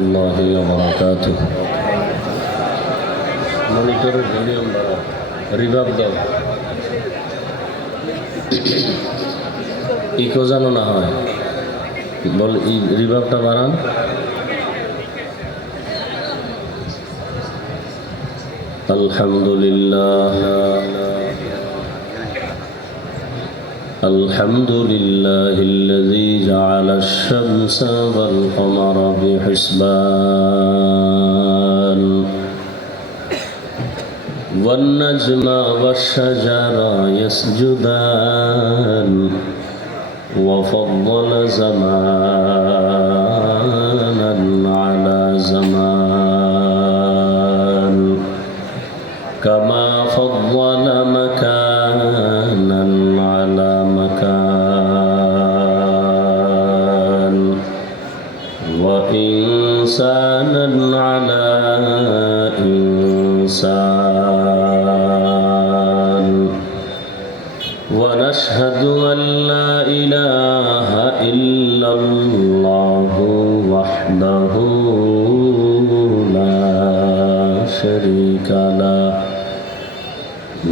الله وبركاته মনিটরের volume বাড়াও reverb দাও eco যেন না হয় বল রিভার্বটা বাড়ান আলহামদুলিল্লাহ الحمد لله الذي جعل الشمس والقمر بحسبان والنجم والشجر يسجدان وفضل زمانا على زمان كما فضل مكانا على مكان وإنسانا على إنسان ونشهد أن لا إله إلا الله وحده لا شريك له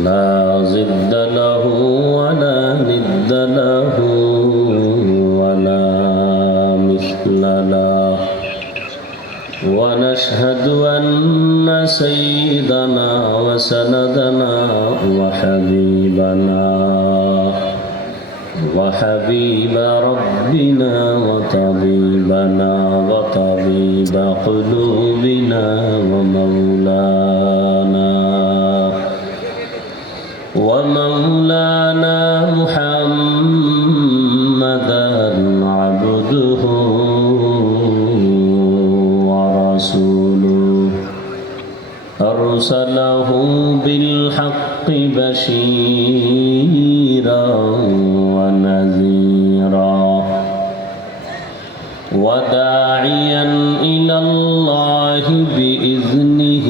لا ضد له ولا ند له ولا مثل له ونشهد أن سيدنا وسندنا وحبيب ربنا وطبيبنا وطبيب قلوبنا ومولانا محمدا عبده ورسوله أرسله بالحق بشيرا ونذيرا وداعيا إلى الله بإذنه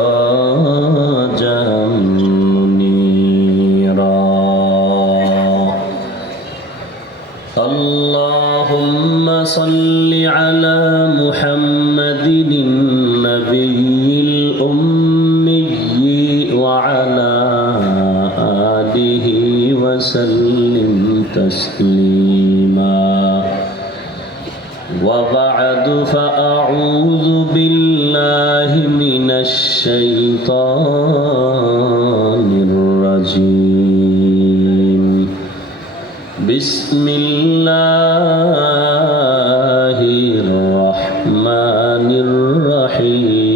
وسراجا منيرا اللهم صل على محمد النبي الأمي وعلى آله وسلم تسليما وبعد فأعوذ بالله من الشيطان الرجيم بسم الله الرحمن الرحيم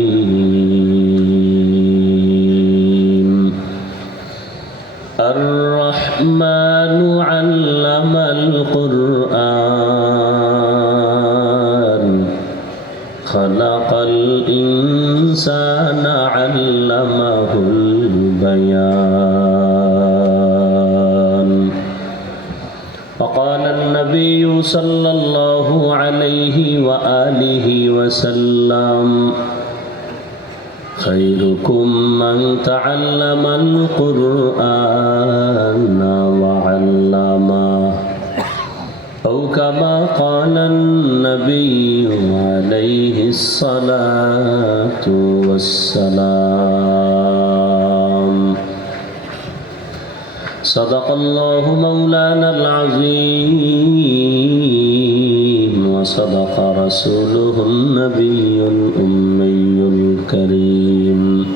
الرحمن علم القرآن خلق الإنسان علمه البيان وقال النبي صلى الله عليه وآله وسلم خيركم من تعلم القرآن وعلمه أو كما قال النبي عليه الصلاة والسلام صدق الله مولانا العظيم وصدق رسوله النبي الأمي الكريم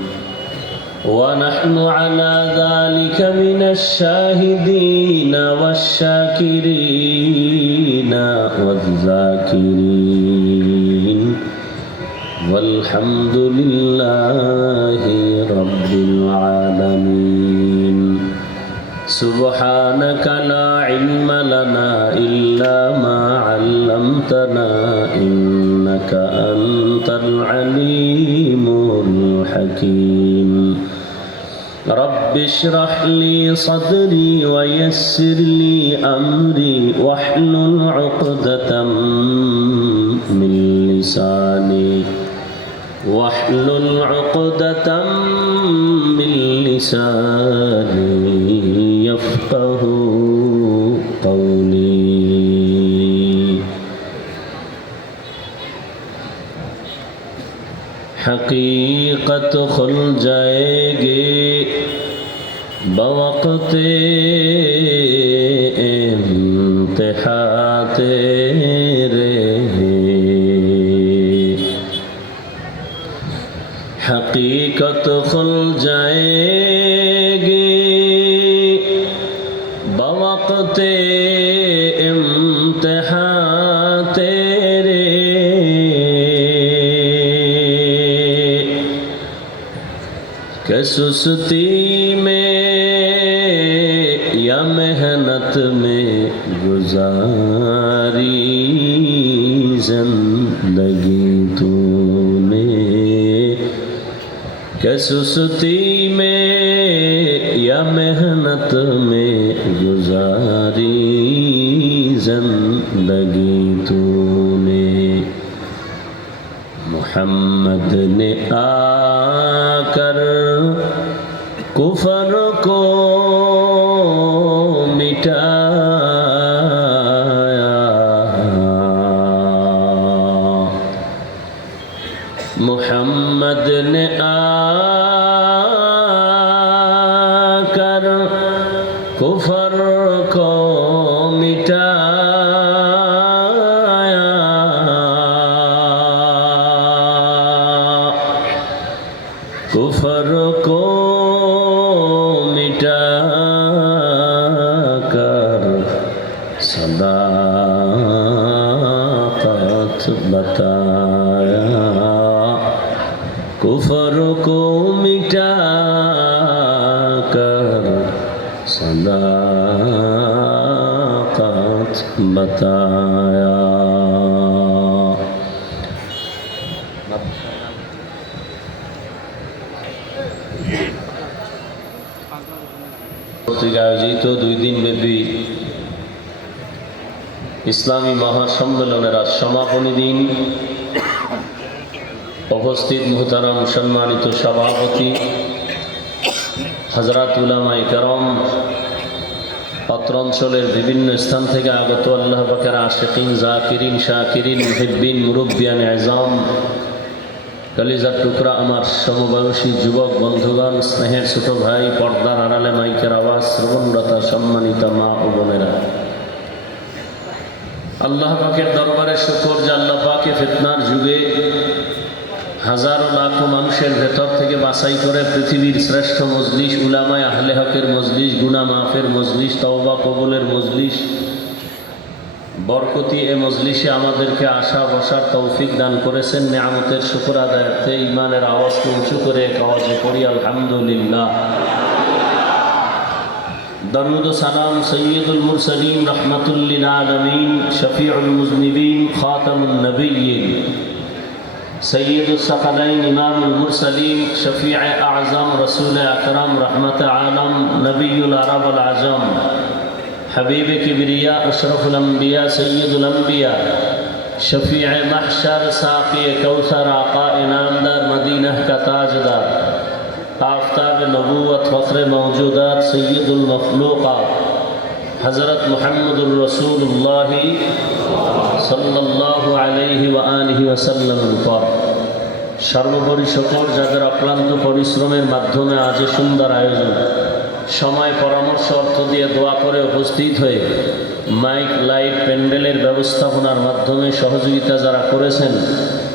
ونحن على ذلك من الشاهدين والشاكرين والذاكرين والحمد لله رب العالمين سبحانك لا علم لنا إلا ما علمتنا إنك أنت العليم الحكيم رب اشرح لي صدري ويسر لي أمري واحلل عقدة من لساني يفقه قولي हकीकत खुल जाएगी बवक़्त इम्तिहा तेरे, हकीकत खुल जाएगी बवक़्त इम्तिहा तेरे, कि सुस्ती में या मेहनत में गुजारी जिंदगी तूने, कि सुस्ती में या मेहनत में गुजारी जिंदगी तूने। मोहम्मद ने आकर कुफर को मिटाया, मोहम्मद ने आकर कुफर को मिटाया, कुफर को मिटाकर सदाकत बताया, कुफर को मिटाकर सदाकत बताया। আয়োজিত 2 দিন ব্যাপী ইসলামী মহাসম্মেলনের আজ সমাপনী দিন। উপস্থিত মুহতারাম সম্মানিত সভাপতি হযরত উলামায়ে কেরাম, অত্র অঞ্চলের বিভিন্ন স্থান থেকে আগত আল্লাহ পাকের আশিকিন, জাকিরিন, শাকিরিন, মুহিব্বিন, মুরব্বিয়ান আযম, কলিজার টুকরা আমার সমবয়সী যুবক বন্ধুগণ, স্নেহের ছোট ভাই, পর্দার আড়ালে মাইকের আওয়াজ শ্রবণরতা সম্মানিত মা ও বোনেরা, আল্লাহ পাকের দরবারে শুকর যে আল্লাহ পাকে ফিতনার যুগে হাজারো লাখো মানুষের ভেতর থেকে বাছাই করে পৃথিবীর শ্রেষ্ঠ মজলিস, উলামায়ে আহলে হকের মজলিস, গুনাহ মাফের মজলিস, তওবা কবুলের মজলিস, বরকতি এ মজলিসে আমাদেরকে আসা বসার তৌফিক দান করেছেন। নেয়ামতের শুকর আদায়ার্থে ইমানের আওয়াজকে উঁচু করে এক আওয়াজে পড়ি আলহামদুলিল্লাহ। দরুদ ও সালাম সৈয়দুল মুরসালিন রাহমাতুল লিল আলামিন, শফিউল মুজনিবিন, খাতামুন নবিয়্যিন, সৈয়দুস সাকালাইন, ইমামুল মুরসালিন, শফিয়ে আযম, রাসূল আকরাম, রহমত আলম, নবিয়ুল আরব ওয়াল আজম, हबीब किबरिया, अशरफुल अंबिया, सैयदुल अंबिया, शफीअ महशर, साक़ी कौसर, आका इनामदार, मदीना का ताजदार, आफ्ताब नबूवत, फ़ख्र मौजूदात, सैयदुल मखलूक़ात, हज़रत मुहम्मदुर रसूलुल्लाह सल्लल्लाहु अलैहि व आलिहि वसल्लम पर সর্বোপরি শুকর যাদের অক্লান্ত পরিশ্রমের মাধ্যমে আজ সুন্দর আয়োজন, সময় পরামর্শ অর্থ দিয়ে দোয়া করে উপস্থিত হয়ে মাইক, লাইট, প্যান্ডেলের ব্যবস্থাপনার মাধ্যমে সহযোগিতা যারা করেছেন,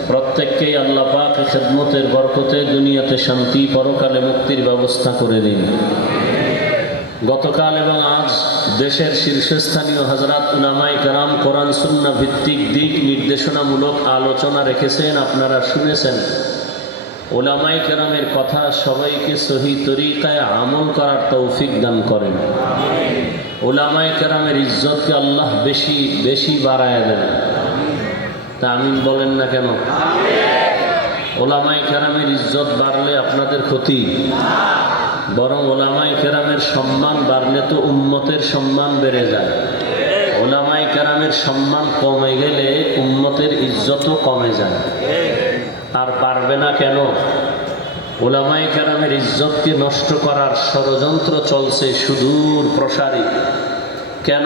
প্রত্যেককেই আল্লাহ পাক খিদমতের বরকতে দুনিয়াতে শান্তি, পরকালে মুক্তির ব্যবস্থা করে দিন। গতকাল এবং আজ দেশের শীর্ষস্থানীয় হযরত উলামায়ে কেরাম কোরআন সুন্নাহ ভিত্তিক দিক নির্দেশনামূলক আলোচনা রেখেছেন, আপনারা শুনেছেন। উলামায়ে কেরামের কথা সবাইকে সহি তরিকায় আমল করার তৌফিক দান করেন। উলামায়ে কেরামের ইজ্জতকে আল্লাহ বেশি বেশি বাড়ায় দেন। তা আমিন বলেন না কেন? উলামায়ে কেরামের ইজ্জত বাড়লে আপনাদের ক্ষতি, বরং উলামায়ে কেরামের সম্মান বাড়লে তো উম্মতের সম্মান বেড়ে যায়। উলামায়ে কেরামের সম্মান কমে গেলে উম্মতের ইজ্জতও কমে যায়। আর পারবে না কেন? উলামায়ে কেরামের ইজ্জতকে নষ্ট করার ষড়যন্ত্র চলছে সুদূর প্রসারী। কেন?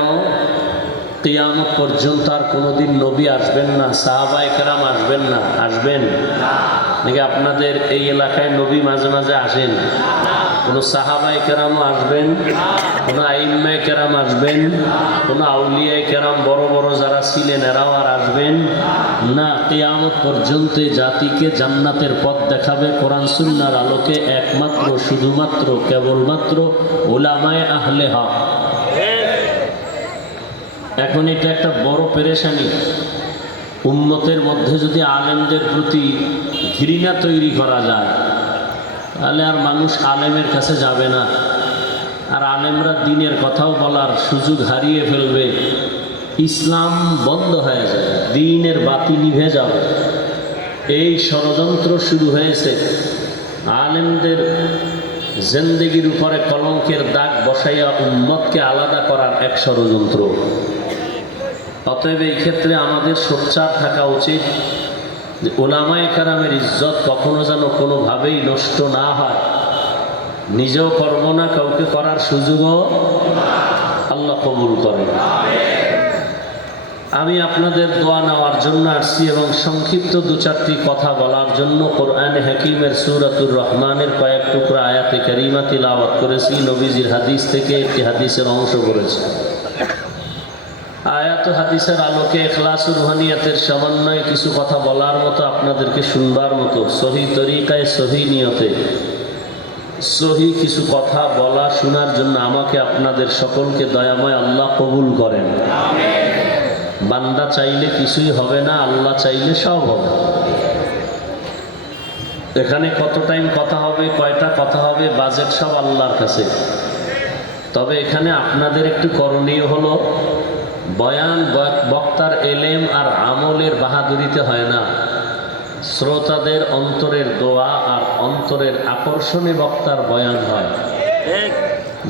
কিয়ামত পর্যন্ত আর কোনোদিন নবী আসবেন না, সাহাবায়ে কেরাম আসবেন না। আসবেন? নাকি আপনাদের এই এলাকায় নবী মাঝে মাঝে আসেন? কোনো সাহাবায়ে কেরামও আসবেন, কোনো আইম্মায়ে কেরাম আসবেন, কোনো আউলিয়ায়ে কেরাম বড় বড় যারা ছিলেন এরাও আর আসবেন না। কিয়ামত পর্যন্ত জাতিকে জান্নাতের পথ দেখাবে কোরআন সুন্নাহর আলোকে একমাত্র শুধুমাত্র কেবলমাত্র উলামায়ে আহলে হক। এখন এটা একটা বড় পেরেশানি। উম্মতের মধ্যে যদি আলেমদের প্রতি ঘৃণা তৈরি করা যায় তাহলে আর মানুষ আলেমের কাছে যাবে না, আর আলেমরা দিনের কথাও বলার সুযোগ হারিয়ে ফেলবে, ইসলাম বন্ধ হয়ে যাবে, দ্বীনের বাতি নিভে যাবে। এই ষড়যন্ত্র শুরু হয়েছে আলেমদের জিন্দেগির উপরে কলঙ্কের দাগ বসাইয়া উম্মতকে আলাদা করার এক ষড়যন্ত্র। অতএব এই ক্ষেত্রে আমাদের সোচ্চার থাকা উচিত যে উলামায়ে কেরামের ইজ্জত কখনো যেন কোনোভাবেই নষ্ট না হয়। নিজেও করব না, কাউকে করার সুযোগও আল্লাহ কবুল করেন। আমি আপনাদের দোয়া নেওয়ার জন্য আসছি এবং সংক্ষিপ্ত দু চারটি কথা বলার জন্য কোরআনে হাকিমের সূরাতুর রহমানের কয়েক টুকরা আয়াতে কারিমা তিলাওয়াত করেছি। নবীজির হাদিস থেকে একটি হাদিসের অংশ করেছি। আয়াত হাদিসের আলোকে ইখলাসুর রুহানিয়াতের সমন্বয়ে কিছু কথা বলার মতো, আপনাদেরকে শুনবার মতো, সহি তরিকায় সহি নিয়তে সহি কিছু কথা বলা শোনার জন্য আমাকে আপনাদের সকলকে দয়াময় আল্লাহ কবুল করেন। বান্দা চাইলে কিছুই হবে না, আল্লাহ চাইলে সব হবে। এখানে কত টাইম কথা হবে, কয়টা কথা হবে, বাজেট সব আল্লাহর কাছে। তবে এখানে আপনাদের একটু করণীয় হলো, বয়ান বক্তার এলেম আর আমলের বাহাদুরিতে হয় না, শ্রোতাদের অন্তরের দোয়া আর অন্তরের আকর্ষণে বক্তার বয়ান হয়।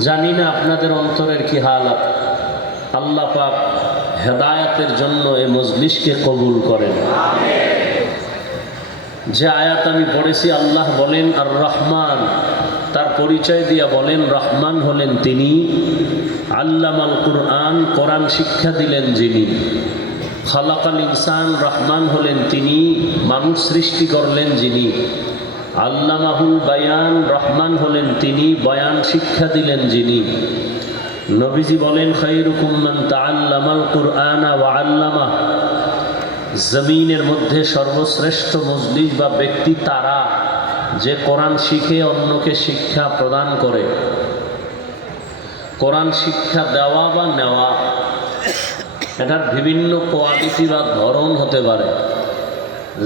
জানি না আপনাদের অন্তরের কি হালাত। আল্লাহ পাক হেদায়েতের জন্য এই মজলিসকে কবুল করেন। যে আয়াত আমি পড়েছি, আল্লাহ বলেন আর রহমান, তার পরিচয় দিয়া বলেন রহমান হলেন তিনি, আল্লামাল কুরআন, কোরআন শিক্ষা দিলেন যিনি, খালাকাল ইনসান, রহমান হলেন তিনি, মানুষ সৃষ্টি করলেন যিনি, আল্লামাহুল বায়ান, রহমান হলেন তিনি, বয়ান শিক্ষা দিলেন যিনি। নবীজি বলেন খায়রুকুম মান তাআল্লামাল কুরআনা ওয়া আল্লামা, জমিনের মধ্যে সর্বশ্রেষ্ঠ মজলিস বা ব্যক্তি তারা যে কোরআন শিখে অন্যকে শিক্ষা প্রদান করে। কোরআন শিক্ষা দেওয়া বা নেওয়া, এটার বিভিন্ন কোয়ালিটি বা ধরন হতে পারে।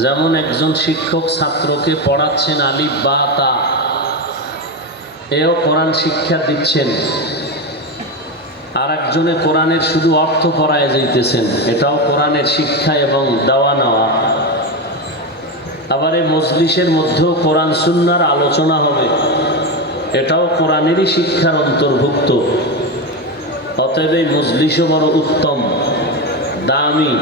যেমন একজন শিক্ষক ছাত্রকে পড়াচ্ছেন আলিফ বা তা, এও কোরআন শিক্ষা দিচ্ছেন। আর একজনে কোরআনের শুধু অর্থ পড়ায় যাইতেছেন, এটাও কোরআনের শিক্ষা এবং দেওয়া নেওয়া। আবার এই মজলিসের মধ্যেও কোরআন সুন্নাহর আলোচনা হবে, এটাও কোরআনেরই শিক্ষার অন্তর্ভুক্ত। অতএব এই মজলিসও বড় উত্তম, দামি।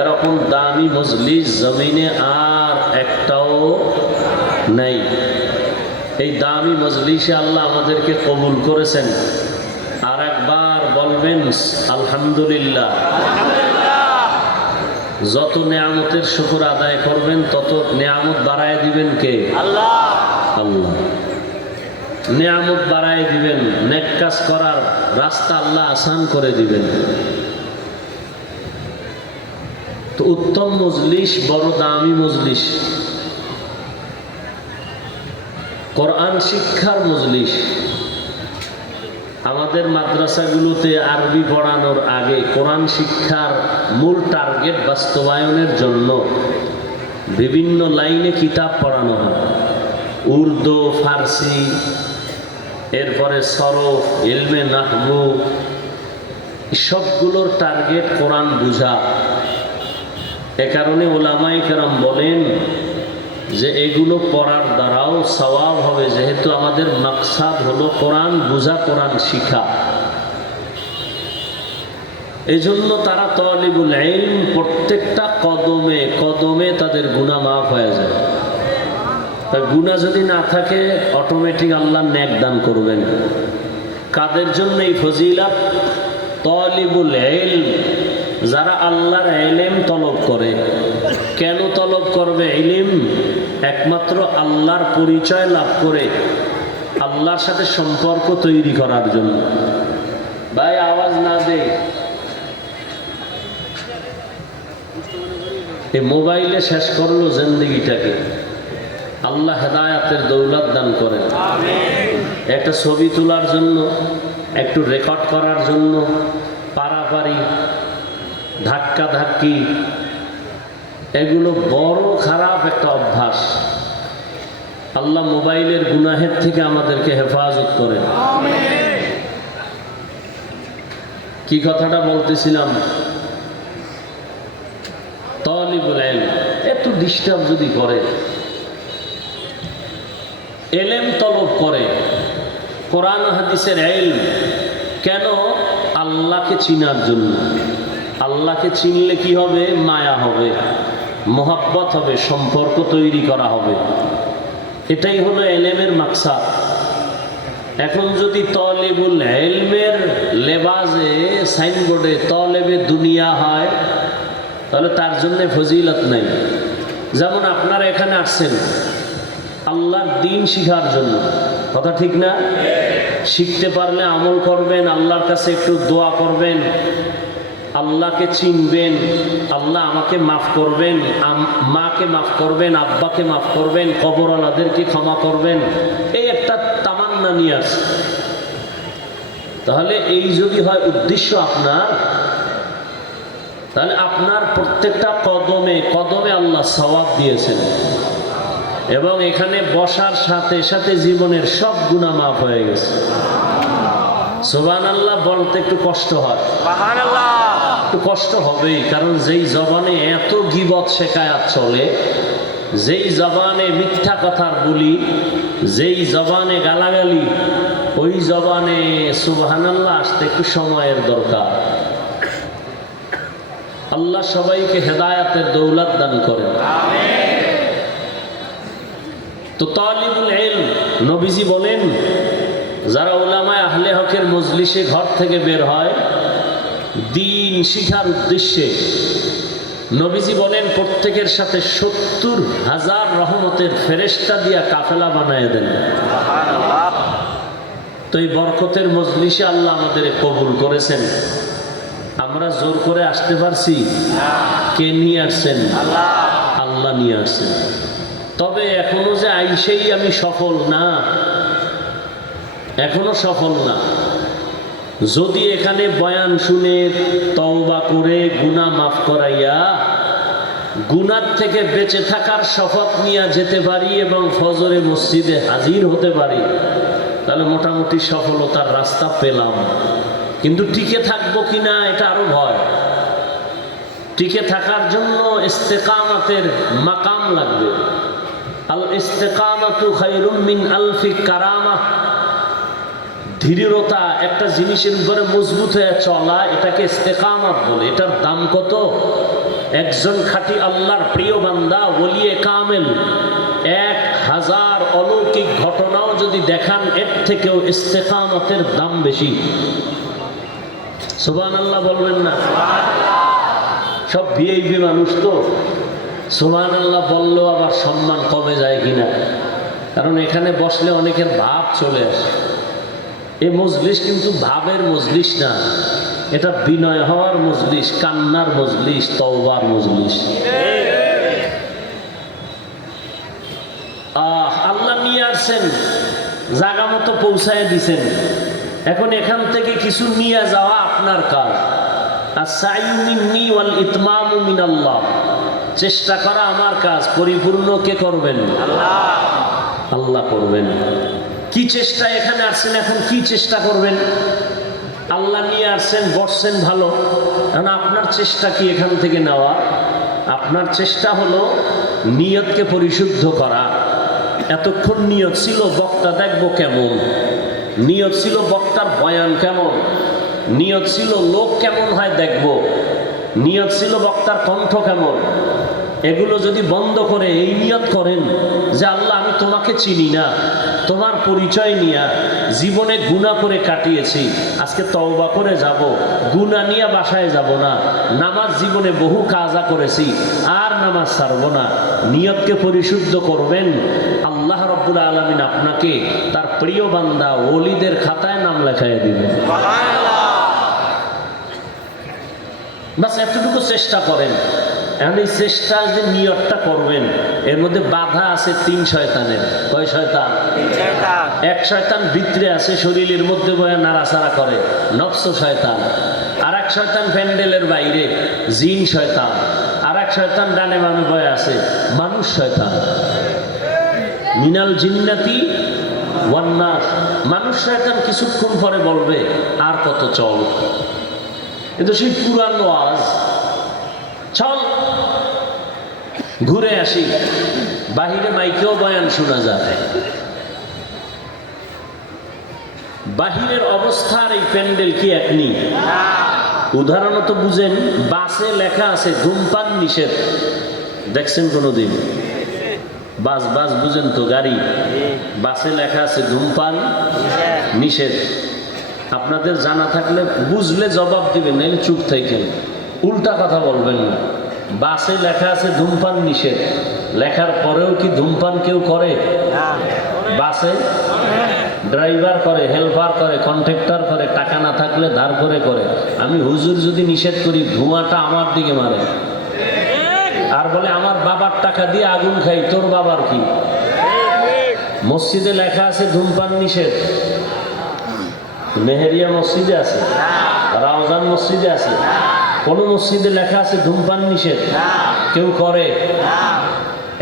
এরকম দামি মজলিস জমিনে আর একটাও নাই। এই দামি মজলিসে আল্লাহ আমাদেরকে কবুল করেছেন। আর একবার বলবেন আলহামদুলিল্লাহ। যত নেয়ামতের শুকর আদায় করবেন তত নেয়ামত বাড়ায় দিবেন কে? আল্লাহ। আল্লাহ নেয়ামত বাড়ায় দিবেন, নেক কাজ করার রাস্তা আল্লাহ আসান করে দিবেন। তো উত্তম মজলিস, বড় দামি মজলিস, কোরআন শিক্ষার মজলিস। আমাদের মাদ্রাসাগুলোতে আরবি পড়ানোর আগে কোরআন শিক্ষার মূল টার্গেট বাস্তবায়নের জন্য বিভিন্ন লাইনে কিতাব পড়ানো হয়। উর্দু, ফার্সি, এরপরে সরফ, ইলমে নাহবু, সবগুলোর টার্গেট কোরআন বুঝা। এ কারণে উলামায়ে কেরাম বলেন যে এগুলো পড়ার দ্বারাও সওয়াব হবে, যেহেতু আমাদের মাকসাদ হলো কোরআন বুঝা, কোরআন শিখা। এজন্য তারা তালিবুল ইলম প্রত্যেকটা কদমে কদমে তাদের গুনাহ মাফ হয়ে যায়। গুনাহ যদি না থাকে অটোমেটিক আল্লাহ নেক দান করবেন। কাদের জন্য এই ফজিলত? তালিবুল ইলম, যারা আল্লাহর ইলম তলব করে। কেন তলব করবে ইলম? একমাত্র আল্লাহর পরিচয় লাভ করে আল্লাহর সাথে সম্পর্ক তৈরি করার জন্য। ভাই আওয়াজ না দে, এই মোবাইলে শেষ করলো জিন্দেগিটাকে। আল্লাহ হেদায়াতের দৌলত দান করেন। একটা ছবি তোলার জন্য, একটু রেকর্ড করার জন্য পারাপারি, ধাক্কা ধাক্কি, এগুলো বড় খারাপ একটা অভ্যাস। আল্লাহ মোবাইলের গুনাহের থেকে আমাদেরকে হেফাজত করেন। কি কথাটা বলতেছিলাম? তালিবুল ইলম একটু ডিস্টার্ব যদি করে, ইলম তলব করে, কোরআন হাদিসের ইলম কেন? আল্লাহকে চিনার জন্য। আল্লাহকে চিনলে কি হবে? মায়া হবে, মোহাব্বত হবে, সম্পর্ক তৈরি করা হবে। এটাই হলো ইলমের মাকসাদ। এখন যদি তালিবুল ইলমের লেবাজে সাইনবোর্ডে তালেবে দুনিয়া হয়, তাহলে তার জন্য ফজিলত নাই। যেমন আপনারা এখানে আসছেন আল্লাহর দ্বীন শিখার জন্য, কথা ঠিক না? শিখতে পারলে আমল করবেন, আল্লাহর কাছে একটু দোয়া করবেন, আল্লাহকে চিনবেন, আল্লাহ আমাকে মাফ করবেন, মাকে মাফ করবেন, আব্বাকে মাফ করবেন, কবরওয়ালাদেরকে ক্ষমা করবেন, এই একটা তামান্না নিয়ে আসে। তাহলে এই যদি হয় উদ্দেশ্য আপনার, তাহলে আপনার প্রত্যেকটা কদমে কদমে আল্লাহ সওয়াব দিয়েছেন, এবং এখানে বসার সাথে সাথে জীবনের সব গুনাহ মাফ হয়ে গেছে। সুবহানাল্লাহ বলতে একটু কষ্ট হয়, একটু কষ্ট হবেই, কারণ যেই জবানে এত গীবত শেখায়াত চলে, যেই জবানে মিথ্যা কথার বলি, যেই জবানে গালাগালি, ওই জবানে সুবহানাল্লাহ আসতে একটু সময়ের দরকার। আল্লাহ সবাইকে হেদায়াতের দৌলত দান করেন। তো তালিবুল ইলম, নবীজি বলেন যারা উলামায়ে আহলে হকের মজলিসে ঘর থেকে বের হয় দ্বীন শিখার উদ্দেশ্যে, নবীজি বলেন প্রত্যেকের সাথে ৭০,০০০ রহমতের ফেরেশতা দিয়া কাফেলা বানায় দেন। তো এই বরকতের মজলিসে আল্লাহ আমাদের কবুল করেছেন। আমরা জোর করে আসতে পারছি? কে নিয়ে আসছেন? আল্লাহ নিয়ে আসছেন। তবে এখনো যে আইসেই আমি সফল না, এখনো সফল না। যদি এখানে বয়ান শুনে তওবা করে গুনাহ মাফ করাইয়া গুনাহ থেকে বেঁচে থাকার শপথ নিয়ে যেতে পারি এবং ফজরে মসজিদে হাজির হতে পারি, তাহলে মোটামুটি সফলতার রাস্তা পেলাম। কিন্তু টিকে থাকবো কিনা এটা আরো ভয়। টিকে থাকার জন্য ইস্তেকামাতের মাকাম লাগবে। আল ইস্তেকামাতু খায়রুম মিন আলফি কারামাহ। ধীরতা, একটা জিনিসের উপরে মজবুত হয়ে চলা, এটাকে ইস্তেকামাত বলে। এটার দাম কত? একজন খাঁটি আল্লাহর প্রিয় বান্দা ওলিয়ে কামেল ১,০০০ অলৌকিক ঘটনাও যদি দেখান, এর থেকেও ইস্তেকামাতের দাম বেশি। সুবহানাল্লাহ বলবেন না? সব ভিআইপি মানুষ তো সুবহানাল্লাহ বললেও আবার সম্মান কমে যায় কিনা, কারণ এখানে বসলে অনেকের ভাব চলে আসে। এই মজলিস কিন্তু ভাবের মজলিস না, এটা বিনয় হওয়ার মজলিস, কান্নার মজলিস, তওবার মজলিস। আল্লাহ নিয়ে আসছেন, জায়গা মতো পৌঁছায় দিছেন। এখন এখান থেকে কিছু নিয়ে যাওয়া আপনার কাজ। আস-সাইয়ু মিন্নি ওয়াল ইতমামু মিনাল্লাহ। চেষ্টা করা আমার কাজ, পরিপূর্ণ কে করবেন? আল্লাহ করবেন। কি চেষ্টা এখানে আসছেন, এখন কি চেষ্টা করবেন? আল্লাহ নিয়ে আসছেন, বসছেন ভালো, কারণ আপনার চেষ্টা কি এখান থেকে নেওয়া? আপনার চেষ্টা হলো নিয়তকে পরিশুদ্ধ করা। এতক্ষণ নিয়ত ছিল বক্তা দেখবো কেমন, নিয়ত ছিল বক্তার বয়ান কেমন, নিয়ত ছিল লোক কেমন হয় দেখব, নিয়ত ছিল বক্তার কণ্ঠ কেমন, এগুলো যদি বন্ধ করে এই নিয়ত করেন যে আল্লাহ আমি তোমাকে চিনি না, তোমার পরিচয় নিয়ে জীবনে গুনাহ করে কাটিয়েছি, আজকে তওবা করে যাব, গুনাহ নিয়ে বাসায় যাব না, নামাজ জীবনে বহু কাজা করেছি, আর নামাজ ছাড়ব না, নিয়তকে পরিশুদ্ধ করবেন, আল্লাহ রাব্বুল আলামিন আপনাকে তার প্রিয় বান্দা ওলিদের খাতায় নাম লেখায় দিবেন। বাস এতটুকু চেষ্টা করেন। এখন এই চেষ্টা যে নিয়তটা করবেন, এর মধ্যে বাধা আছে 3 শয়তানের। কয় শয়তান? এক শয়তান ভিতরে আছে, শরীরের মধ্যে বয়ে নাড়াচাড়া করে, নফস শয়তান। আর এক শয়তান প্যান্ডেলের বাইরে, জিন শয়তান। আর এক শয়তান ডানে বামে বয়ে আছে, মানুষ শয়তান। মিনাল জিন্নাতি ওয়ান নাস। মানুষ শয়তান কিছুক্ষণ পরে বলবে আর কত চল, কিন্তু সেই পুরানো ওয়াজ, চল ঘুরে আসি। বাহিরে মাইকেও বয়ান শোনা যায়। বাহিরের অবস্থার এই প্যান্ডেল কি একনি? উদাহরণত বুঝেন, বাসে লেখা আছে ধূমপান নিষেধ। দেখছেন কোনোদিন? বাস বাস বুঝেন তো, গাড়ি, বাসে লেখা আছে ধূমপান নিষেধ। আপনাদের জানা থাকলে বুঝলে জবাব দিবেন, নাহলে চুপ থাকেন, উল্টা কথা বলবেন না। বাসে লেখা আছে ধূমপান নিষেধ, লেখার পরেও কি ধূমপান কেউ করে? বাসে ড্রাইভার করে, হেল্পার করে, কন্ট্রাক্টর করে, টাকা না থাকলে ধার করে করে। আমি হুজুর যদি নিষেধ করি, ধোঁয়াটা আমার দিকে মারে, আর বলে আমার বাবার টাকা দিয়ে আগুন খাই, তোর বাবার কি? মসজিদে লেখা আছে ধূমপান নিষেধ, মেহেরিয়া মসজিদে আছে, রাউজান মসজিদে আছে, কোন মসজিদে লেখা আছে ধূমপান নিষেধ? কেউ করে?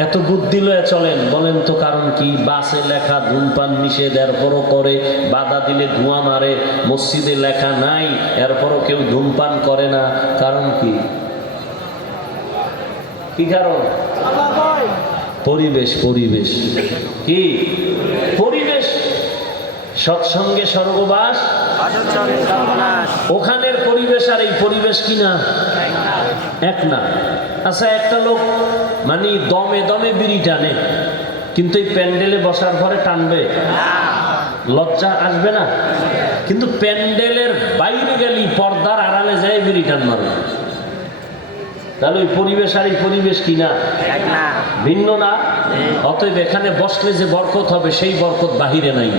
এত বুদ্ধি লয়ে চলেন, বলেন তো কারণ কি? বাসে লেখা ধূমপান নিষেধ, এরপরও করে, বাধা দিলে ধোঁয়া মারে। মসজিদে লেখা নাই, এরপরও কেউ ধূমপান করে না, কারণ কি? কি কারণ? পরিবেশ। পরিবেশ কি? পরিবেশ। সৎসঙ্গে স্বর্গবাস, ওখানের পরিবেশ আর এই পরিবেশ কি না? এক না। আচ্ছা, একটা লোক মানে দমে দমে বিড়ি টানে, কিন্তু এই প্যান্ডেলে বসার পরে টানবে? লজ্জা আসবে না? কিন্তু প্যান্ডেলের বাইরে গেলি, পর্দার আড়ালে যায় বিড়ি টান মারবে। তাহলে ওই পরিবেশ আর এই পরিবেশ কি না? ভিন্ন না? অতএব এখানে বসলে যে বরকত হবে, সেই বরকত বাহিরে নাই।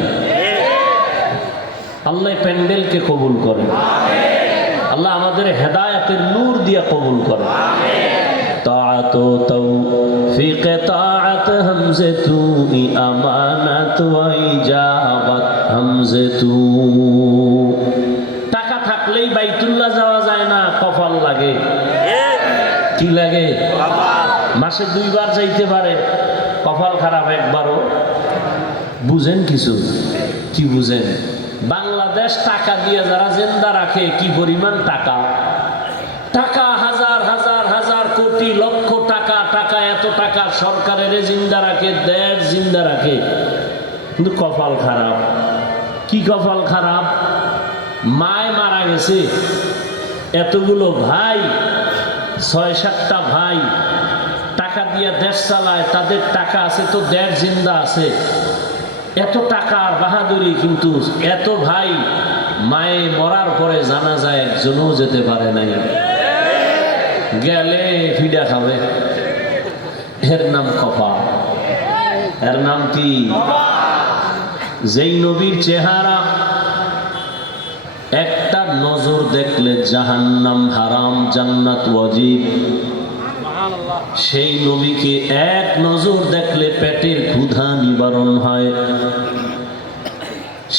আল্লাহ প্যান্ডেলকে কবুল করে, আল্লাহ আমাদের হেদায়েতের নূর দিয়া কবুল করে। তাআত তৌফিক তাআত হামজে তু, আমানাত ওয়া ইজাবাত হামজে তু। টাকা থাকলেই বাইতুল্লাহ যাওয়া যায় না, কপাল লাগে। কি লাগে? মাসে 2 বার যাইতে পারে, কপাল খারাপ একবারও। বুঝেন কিছু? কি বুঝেন? বাংলাদেশ টাকা দিয়ে যারা জিন্দা রাখে, কি পরিমাণ টাকা! টাকা হাজার হাজার হাজার কোটি লক্ষ টাকা, টাকা এত টাকা সরকারের জিন্দা রাখে, দেশ জিন্দা রাখে, কিন্তু কপাল খারাপ। কি কপাল খারাপ? মায় মারা গেছে, এতগুলো ভাই, 6-7টা ভাই টাকা দিয়ে দেশ চালায়, তাদের টাকা আছে তো দেশ জিন্দা আছে। এত টাকা আর বাহাদুরি, কিন্তু এত ভাই মায়ে মরার পরে জানা যায় একজনও যেতে পারে নাই। গেলে ফিডা খাবে। এর নাম কপাল। এর নাম কি? যেই নবীর চেহারা একটা নজর দেখলে জাহান্নাম হারাম, জান্নাত ওয়াজিব, সেই নবীকে এক নজর দেখলে পেটের ক্ষুধা নিবারণ হয়।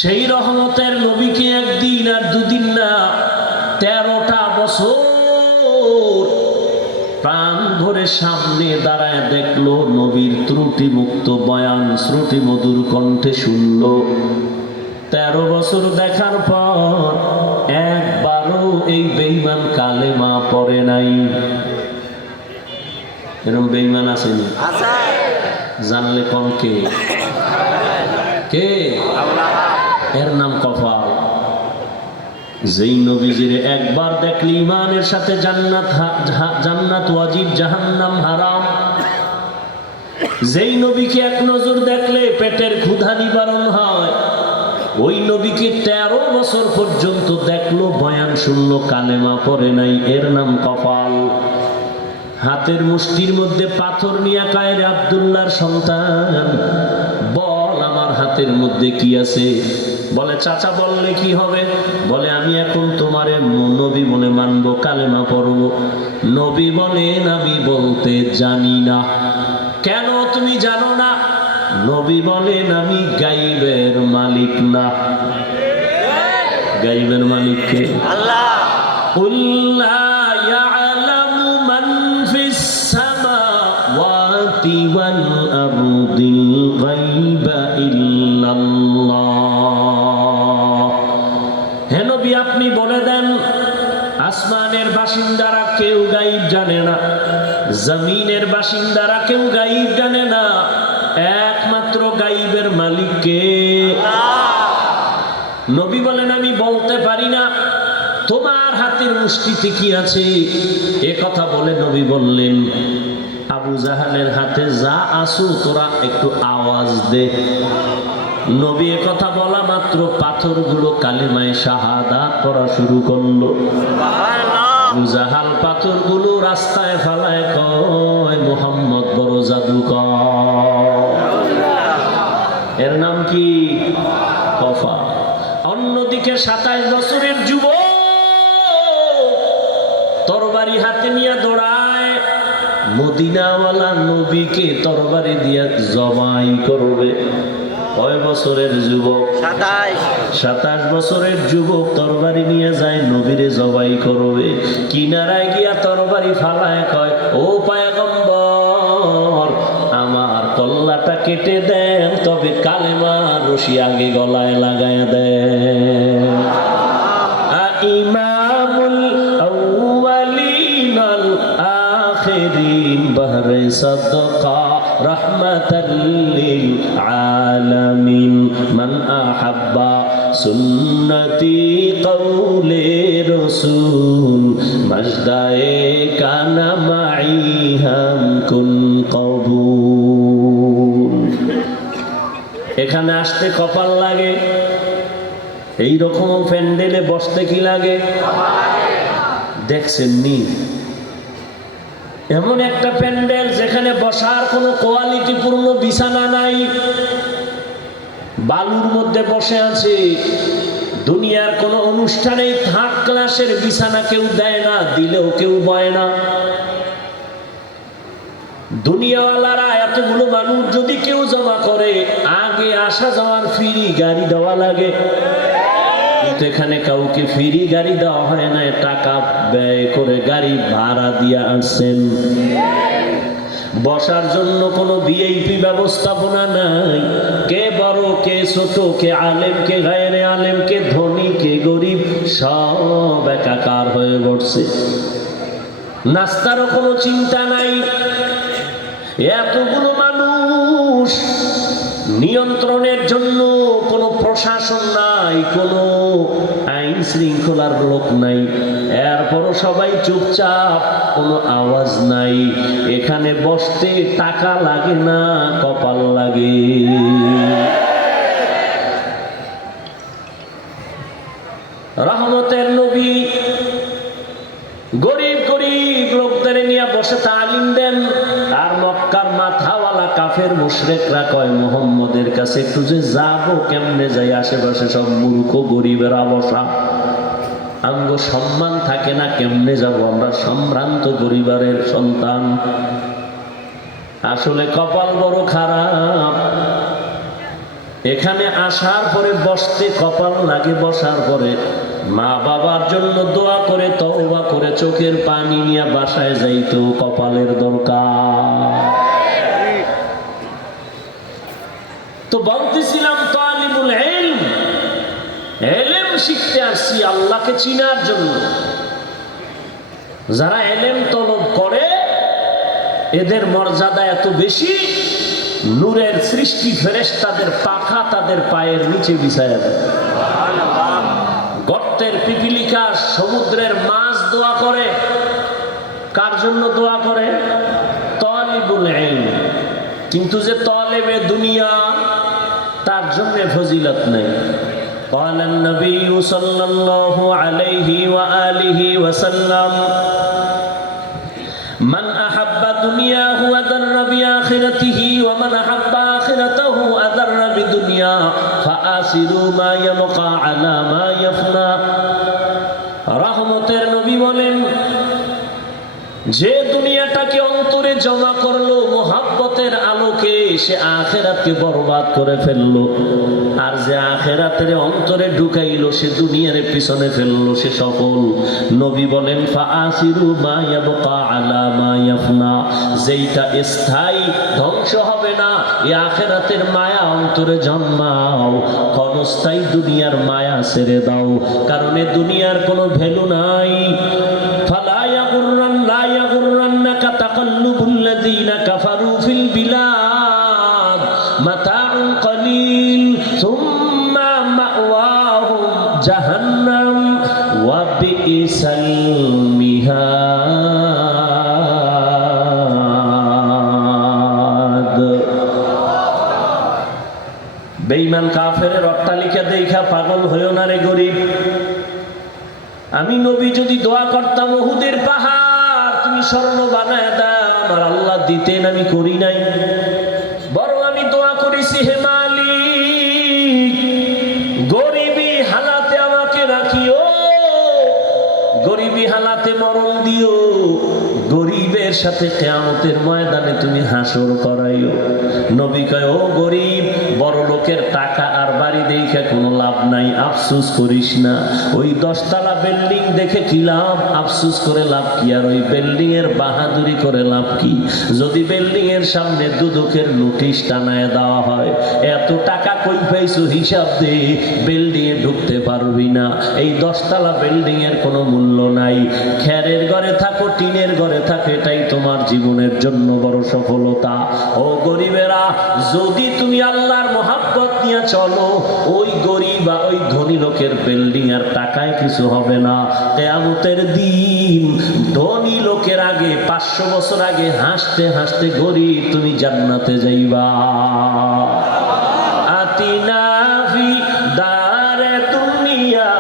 সেই রহমতের নবীকে একদিন আর দুদিন না, 13টা বছর প্রাণ ভরে সামনে দাঁড়ায় দেখলো, নবীর ত্রুটি মুক্ত বয়ান শ্রুতি মধুর কণ্ঠে শুনল। 13 বছর দেখার পর একবারও এই বেঈমান কালেমা পড়ে নাই। এরকম বেঈমান আসেনি? জানলে কোন কে? কে? এর নাম কপাল। যেই নবীজির একবার দেখলে ইমানের সাথে জান্নাত ওয়াজিব, জাহান্নাম হারাম। যেই নবীকে এক নজর দেখলে পেটের ক্ষুধা নিবারণ হয়, ওই নবীকে 13 বছর পর্যন্ত দেখলো, বয়ান শুনলো, কালেমা পড়ে নাই, এর নাম কপাল। হাতের মুষ্টির মধ্যে পাথর নিয়ে কয়, রে আব্দুল্লাহর সন্তান, বল আমার হাতের মধ্যে কি আছে? বলে, চাচা বললে কি হবে? বলে, আমি এখন তোমারে নবী বলে মানবো, কালেমা পড়বো। নবী বলেন, আমি বলতে জানি না। কেন তুমি জানো না? নবী বলেন, আমি গাইবের মালিক না। গাইবের মালিক কে? আল্লাহ। কুল্লা ইয়ালামু মান ফিস সামাওয়াতি ওয়াল আরদিল গায়বা ইল্লাল্লাহ। হে নবী, আপনি বলে দেন, আসমানের বাসিন্দারা কেউ গায়ব জানে না, জমিনের বাসিন্দারা কেউ গায়ব জানে না, একমাত্র গায়বের মালিক কে? নবী বলেন, আমি বলতে পারি না। তোমার হাতের মুষ্টিতে কি আছে? এ কথা বলে নবী বললেন, আবু জাহালের হাতে যা আসু তোরা একটু আওয়াজ দে। নবী এ কথা বলা মাত্র পাথরগুলো কালিমায়ে শাহাদাত পড়া শুরু করলো। আবু জাহাল পাথরগুলো রাস্তায় ফালায় কয়, মুহাম্মদ বড় জাদুকর। এর নাম কি? কফা। অন্যদিকে 27 বছরের যুবক তরবারি হাতে নিয়ে দৌড়ায়, মদিনাওয়ালা নবীকে তরবারি দিয়ে জবাই করবে। কয় বছরের যুবক? 27 বছরের যুবক তরবারি নিয়ে যায়, নবীরে জবাই করবে। কিনারায় গিয়া তরবারি ফালায় কয়, ও পয়গম্বর, আমার কল্লাটা কেটে দেন, তবে কালেমা রশি আগে গলায় লাগায় দেন। ইমামুল আউয়ালিন আল আখিরিন বাহরে সাদকা রাহমাতাল লিল আলামিন মান আহাব্বা সুন্নতি কওলে রাসূল মাজদায়ে কানা মাই হাম কুন কবুল। এখানে আসতে কপাল লাগে, এই রকম প্যান্ডেলে বসতে কি লাগে? দেখছেন নি? এমন একটা প্যান্ডেল যেখানে বসার কোনো কোয়ালিটি পূর্ণ বিছানা নাই, বালুর মধ্যে বসে আছে। দুনিয়ার কোনো অনুষ্ঠানে থার্ড ক্লাসের বিছানা কেউ দেয় না, দিলেও কেউ বয় না। দুনিয়াওয়ালারা এতগুলো মানুষ যদি কেউ জমা করে, আগে আসা যাওয়ার ফ্রি গাড়ি দেওয়া লাগে, কিন্তু এখানে কাউকে ফ্রি গাড়ি দেওয়া হয় না, টাকা ব্যয় করে গাড়ি ভাড়া দিয়ে আসছেন। বসার জন্য কোনো ভিআইপি ব্যবস্থাপনা নাই। কে বড়, কে ছোট, কে আলেম, কে গায়রে আলেম, কে ধনী, কে গরিব, সব একাকার হয়ে পড়ছে। নাস্তারও কোনো চিন্তা নাই। এতগুলো মানুষ নিয়ন্ত্রণের জন্য কোনো প্রশাসন নাই, কোনো আইন শৃঙ্খলার লোক নাই, এরপরও সবাই চুপচাপ, কোনো আওয়াজ নাই। এখানে বসতে টাকা লাগে না, কপাল লাগে। রহমতের নবী গরিব গরিব লোকদের নিয়ে বসে তালিম দেন, আর মক্কার মাথাওয়ালা কাফের মুশরিকরা কয়, মুহাম্মদের কাছে একটু যে যাবো, কেমনে যাই? আশেপাশে সব মূর্খ গরিবেরা বসা, আমগো সম্মান থাকে না, কেমনে যাব? আমরা সম্ভ্রান্ত পরিবারের সন্তান। আসলে কপাল বড় খারাপ। এখানে আসার পরে বসতে কপাল লাগে, বসার পরে মা বাবার জন্য দোয়া করে, তওবা করে, চোখের পানি নিয়ে বাসায় যাইতো কপালের দরকার। তো বলতেছিলাম, তালিবুল ইলম, ইলম শিখতে আসছি আল্লাহকে চিনার জন্য। যারা ইলম তলব করে, এদের মর্যাদা এত বেশি, নূরের সৃষ্টি ফেরেশতাদের পাখা তাদের পায়ের নিচে বিছায়া দেয়। গর্তের পিপিলিকা, সমুদ্রের মাছ দোয়া করে। কার জন্য দোয়া করে? তালিবুল ইলম। কিন্তু যে তলেবে দুনিয়া তার জন্য ফজিলত নেই। قال النبي صلى الله عليه وآله وسلم من أحب دنياه أضر بآخرته ومن أحب آخرته أضر بدنيا فآثروا ما يبقى على ما يفنى। রহমতের নবী বলেন, যে দুনিয়াটাকে অন্তরে জমা করলো মোহাব্বতের আলোকে, সে আখেরাতকে বরবাদ করে ফেললো। আর যে আখেরাতের অন্তরে ঢুকাইলো, সে দুনিয়ার পিছনে ফেললো, সে সফল। নবী বলেন, ফাআসিরু মা ইয়াবকা আলা মা ইয়াফনা, যেইটা স্থায়ী ধ্বংস হবে না, এই আখেরাতের মায়া অন্তরে জন্মাও, ক্ষণস্থায়ী দুনিয়ার মায়া ছেড়ে দাও, কারণ এ দুনিয়ার কোনো ভ্যালু নাই। ফালা لا يغرنك تقلب الذين كفروا في البلاد متاع قليل ثم مأواهم جهنم وبئس المهاد। বেঈমান কাফেরের অট্টালিকা দেখা পাগল হইও না রে গরিব। আমি নবী যদি দোয়া করতাম উহুদের পাহাড় তুমি স্বর্ণ বানায় দাও, আমার আল্লাহ দিতেন, আমি করি নাই। বরং আমি দোয়া করেছি, হে মালিক, গরিবী হালাতে আমাকে রাখিও, গরিবী হালাতে মরণ দিও, গরিবের সাথে কিয়ামতের ময়দানে তুমি হাসর করাইও। নবী কয়, ও গরিব, বড় লোকের টাকা আর বাড়ি দেখে কোনো লাভ নাই, আফসোস করিস না। ওই 10 তলা বিল্ডিং দেখে কি লাভ? আফসোস করে লাভ কি? আর ওই বিল্ডিং এর বাহাদুরি করে লাভ কি? যদি বিল্ডিং এর সামনে দুদকের নোটিশ টানায় দেওয়া হয়, এত টাকা কই পাইছো হিসাব দে, বিল্ডিং এ ঢুকতে পারবি না। এই 10 তলা বিল্ডিং এর কোনো মূল্য নাই। খেরের ঘরে থাকো, টিনের ঘরে থাকো, এটাই তোমার জীবনের জন্য বড় সফলতা। ও গরিবেরা, যদি তুমি আল্লাহর মহাব্বত নিয়ে চলো, ওই গরিব আর ওই ধনী লোকের বিল্ডিং আর টাকায় কিছু হবে না। কিয়ামতের দিন ধনী লোকের আগে 500 বছর আগে হাসতে হাসতে গরিব তুমি জান্নাতে যাইবা। আতিনা ফি দারে দুনিয়া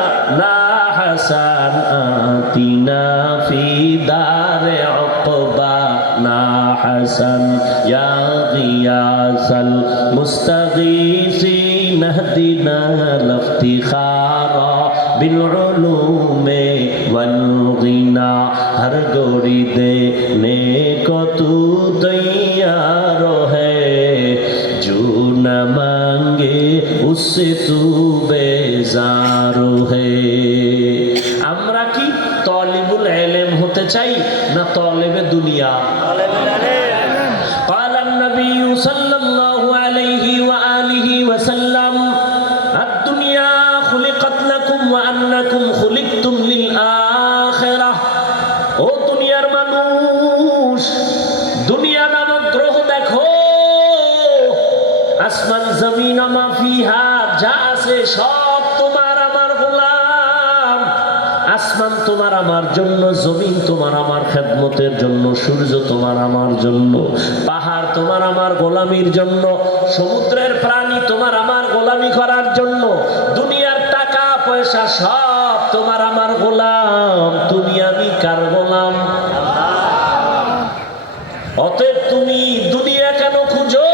না হাসান, আতিনা ফি দারে উকবা না হাসান, ইয়া গিয়াসাল মুস্তাগীসিন ইহদিনা লিফতিখারা বিল উলুমে ওয়াল গিনা। हर गोरी देने को तू तैयार है, जो न मांगे उससे तू बेजार है। আমরা কি তলিবুল ইলম হতে চাই না তলেবে দুনিয়া? قال النبي صلى الله عليه وآله وسلم الدنيا خلقت لكم وأنكم خلقتم للآخرة। ও দুনিয়ার মানুষ, দুনিয়া নামক গ্রহ দেখো, আসমান জমিন মা ফিহা, যা আছে সব তোমার আমার গোলাম। আসমান তোমার আমার জন্য, জমিন তোমার আমার খেদমতের জন্য, সূর্য তোমার আমার জন্য, পাহাড় তোমার আমার গোলামির জন্য, সমুদ্রের প্রাণী তোমার আমার গোলামি করার জন্য, দুনিয়ার টাকা পয়সা সব তোমার আমার গোলাম। তুমি আমি কার গোলাম? অতএব তুমি দুনিয়া কেন খুঁজো?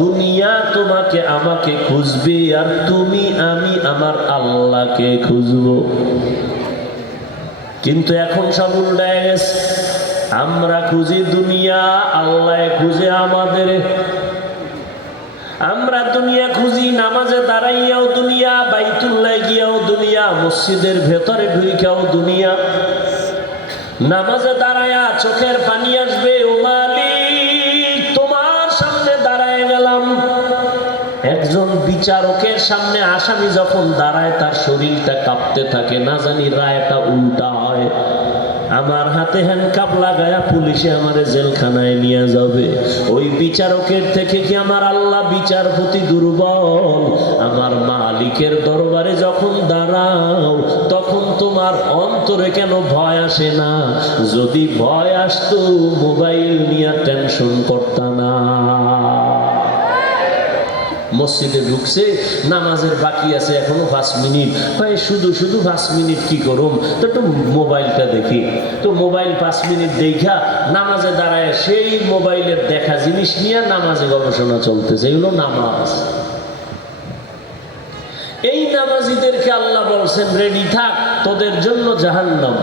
দুনিয়া তোমাকে আমাকে খুঁজবে, আর তুমি আমি আমার আল্লাহকে খুঁজবো। কিন্তু এখন সব উল্টায় গেছে, আমরা খুঁজি দুনিয়া, আল্লাহ খুঁজে আমাদের। আমরা দুনিয়া খুঁজি, নামাজে দাঁড়াইয়াও দুনিয়া, বাইতুল্লাহ গিয়াও দুনিয়া, মসজিদের ভেতরে ঢুইকাও দুনিয়া। নামাজে দাঁড়ায়া চোখের পানি আসবে, ও মালিক তোমার সামনে দাঁড়ায় গেলাম। একজন বিচারকের সামনে আসামি যখন দাঁড়ায়, তার শরীরটা কাঁপতে থাকে, না জানি রায়টা উল্টা হয়। আমার হাতে হ্যান্ডকাপ লাগায়া পুলিশে আমারে জেলখানায় নিয়ে যাবে। ওই বিচারকের থেকে কি আমার আল্লাহ বিচারপতি দুর্বল? আমার মালিকের দরবারে যখন দাঁড়াও তখন তোমার অন্তরে কেন ভয় আসে না? যদি ভয় আসতো মোবাইল নিয়ে টেনশন করতা না। মসজিদে ঢুকছে, নামাজের বাকি আছে এখনো 5 মিনিট, ভাই শুধু শুধু 5 মিনিট কি করুম, তো একটু মোবাইলটা দেখি। তো মোবাইল 5 মিনিট দেখা নামাজে দাঁড়ায় সেই মোবাইলের দেখা জিনিস নিয়ে নামাজে গবেষণা চলতেছে। এগুলো নামাজ। এই নামাজিদেরকে আল্লাহ বলছেন রেডি থাক, তোদের জন্য জাহান্নাম।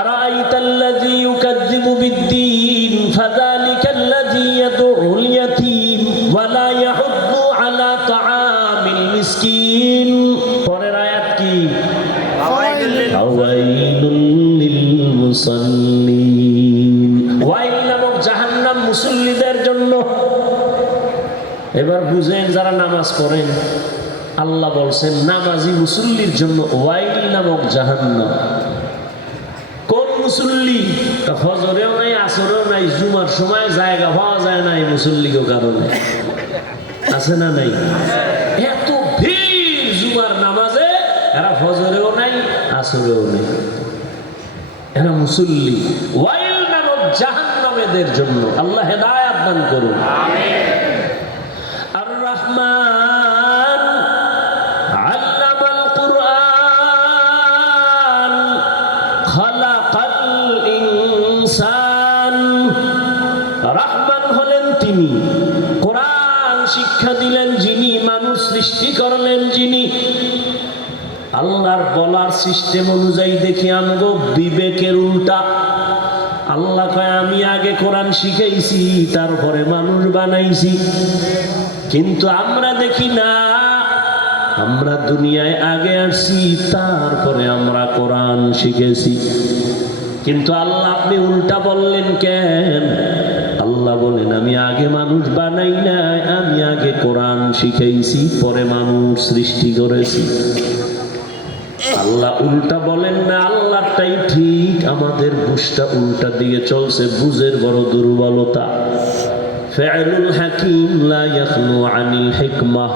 আরাআইতাল্লাযী ইউকাযযিবু বিদ্দীন ফাযালিকাল্লাযী ইয়াদউল ইয়াতীম ওয়া লা ইয়াহুদ্দু আলা তাআমিল মিসকিন। পরের আয়াত কি? ওয়াইলুল লিল মুসাল্লিন। ওয়াইল নামক জাহান্নাম মুসল্লিদের জন্য। এবার বুঝেন যারা নামাজ পড়েন, আল্লাহ বলছেন নামাজি মুসল্লির জন্য ওয়াইল নামক জাহান্নাম। কোন মুসল্লি? ফজরেও নাই, আসরেও নাই, জুমার সময় জায়গা পাওয়া যায় না এই মুসল্লিকে কারণে। আছে না নাই? এত ভিড় জুমার নামাজে, এরা ফজরেও নাই, আসরেও নেই, এরা মুসল্লি। ওয়াইল নামক জাহান্নামেদের জন্য আল্লাহ হেদায়েত দান করুন। আমিন। আর রহমান আল্লামাল কুরআন খালাকাল ইনসান। রহমান হলেন তিনি, কোরআন শিক্ষা দিলেন যিনি, মানুষ সৃষ্টি করলেন যিনি। আল্লাহর বলার সিস্টেম অনুযায়ী দেখি আমগো বিবেকের উল্টা। আল্লাহ কয় আমি আগে কোরআন শিখাইছি তারপরে মানুষ বানাইছি, কিন্তু আমরা দেখি না, আমরা দুনিয়ায় আগে আসছি তারপরে আমরা কোরআন শিখেছি। কিন্তু আল্লাহ আপনি উল্টা বললেন কেন? আল্লাহ বলেন আমি আগে মানুষ বানাই নাই, আমি আগে কোরআন শিখাইছি পরে মানুষ সৃষ্টি করেছি। আল্লাহ উল্টা বলেন না, আল্লাহটাই ঠিক, আমাদের বুঝটা উল্টা দিয়ে চলছে। বুঝের বড় দুর্বলতা। ফাইলুল হাকিম লা ইয়াখলু আনিল হিকমাহ।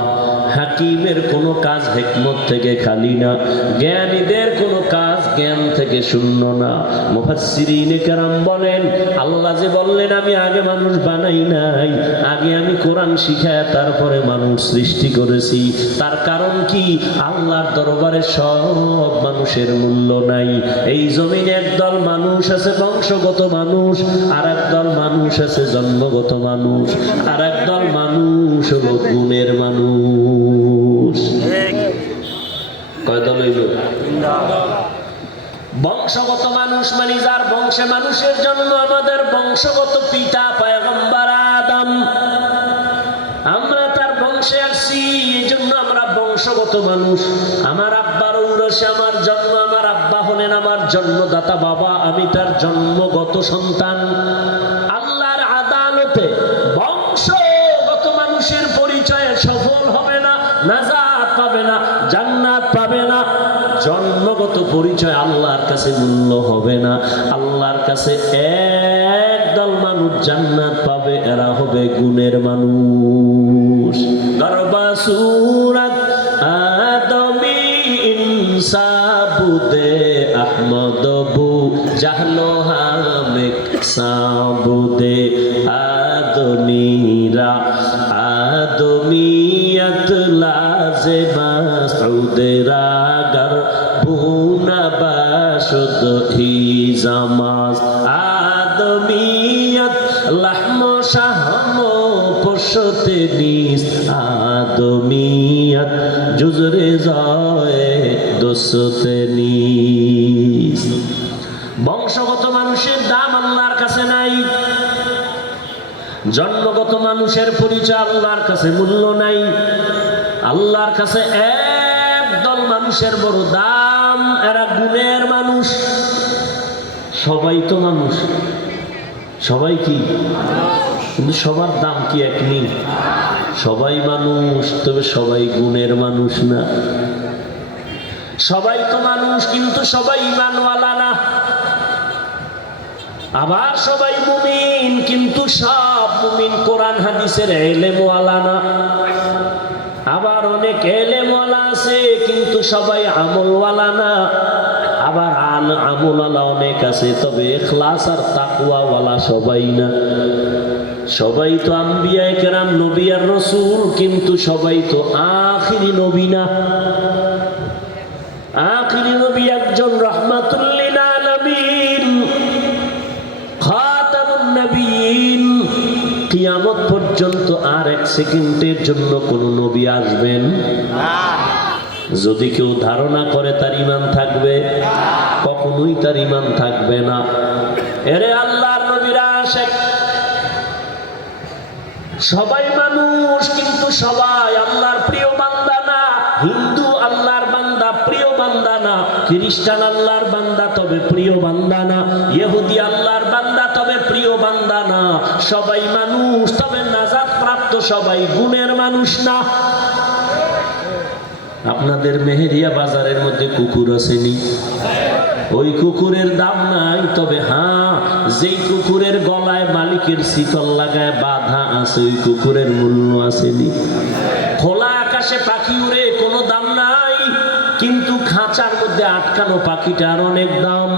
হাকিমের কোনো কাজ হিকমত থেকে খালি না, জ্ঞানীদের কোনো কাজ জ্ঞান থেকে শূন্য না। মুফাসসিরিনে কেরাম বলেন আল্লাহ যে বললেন আমি আগে মানুষ বানাই নাই, আগে আমি কোরআন শিখায় তারপরে মানুষ সৃষ্টি করেছি, তার কারণ কি? আল্লাহর দরবারে সব মানুষের মূল্য নাই। এই জমিনে একদল মানুষ আছে বংশগত মানুষ, আর একদল মানুষ আছে জন্মগত মানুষ, আর একদল মানুষ হলো গুণের মানুষ। কয় দল হইল? বংশগত মানুষ মানে যার বংশে মানুষের জন্ম, আমাদের বংশগত পিতা পয়গম্বর আদম, আমরা তার বংশে আসছি, এই জন্য আমরা বংশগত মানুষ। আমার আব্বার ঔরসে আমার জন্ম, আমার আব্বা হলেন আমার জন্মদাতা বাবা, আমি তার জন্মগত সন্তান। আল্লাহর আদালতে বংশগত মানুষের পরিচয়ে সফল হবে না, নাজাত পাবে না, জান্নাত পাবে না। জন্মগত পরিচয় আল্লাহর কাছে মূল্য হবে না। আল্লাহর কাছে একদল মানুষ জান্নাত পাবে, এরা হবে গুণের মানুষ। গরবা সুরাত আদমি ইনসাবুদে আহমদবু জাহলো হামেক সাবুদে আদমিরা আদমিয়ত লাজে মাসউদেরা গর বুনা বাশুদ হি জামাজ আদমিয়ত লাহম শাহম পশতে নিস আদমিয়ত জুজরে যায় দোসতে নিস। বংশগত মানুষের দাম আল্লাহর কাছে নাই, জন্মগত মানুষের পরিচয় আল্লাহর কাছে মূল্য নাই। আল্লাহর কাছে একদল মানুষের বড় দাম, এরা গুণের মানুষ। সবাই তো মানুষ, সবাই কি? কিন্তু সবার দাম কি এক নেই? সবাই মানুষ, তবে সবাই গুণের মানুষ না। সবাই তো মানুষ কিন্তু সবাই ঈমানওয়ালা না। আবার সবাই মুমিন, কিন্তু সব মুমিন কোরআন হাদিসের ইলমওয়ালা না। আবার অনেক ইলমওয়ালা আছে, কিন্তু সবাই আমলওয়ালা না। আবার আমলওয়ালা অনেক আছে, তবে ইখলাস আর তাকওয়াওয়ালা সবাই না। সবাই তো আম্বিয়া কেরাম, নবী আর রাসূল, কিন্তু সবাই তো আখিরি নবী না। আখিরি নবী একজন রাহমাতুল লিল আলামিন, খাতামুন নবিয়্যিন। কিয়ামত পর্যন্ত আর এক সেকেন্ডের জন্য কোন নবী আসবেন না। যদি কেউ ধারণা করে তার ঈমান থাকবে, কখনোই তার ঈমান থাকবে না। এরে আল্লাহর নবীরা আশিক, সবাই মানুষ, কিন্তু সবাই আল্লাহর প্রিয় বান্দা না। হিন্দু আল্লাহর বান্দা, প্রিয় বান্দা না। খ্রিস্টান আল্লাহর বান্দা, তবে প্রিয় বান্দা না। ইহুদি আল্লাহর বান্দা, তবে প্রিয় বান্দা না। সবাই মানুষ, তবে নাজাত প্রাপ্ত সবাই গুণের মানুষ না। আপনাদের মেহেরিয়া বাজারের মধ্যে কুকুর আসেনি? ওই কুকুরের দাম নাই, তবে হ্যাঁ, যেই কুকুরের গলায় মালিকের শিকল লাগায় বাধা আছে, ওই কুকুরের মূল্য আসেনি। খোলা আকাশে পাখি উড়ে, কোনো দাম নাই, কিন্তু খাঁচার মধ্যে আটকানো পাখিটার অনেক দাম।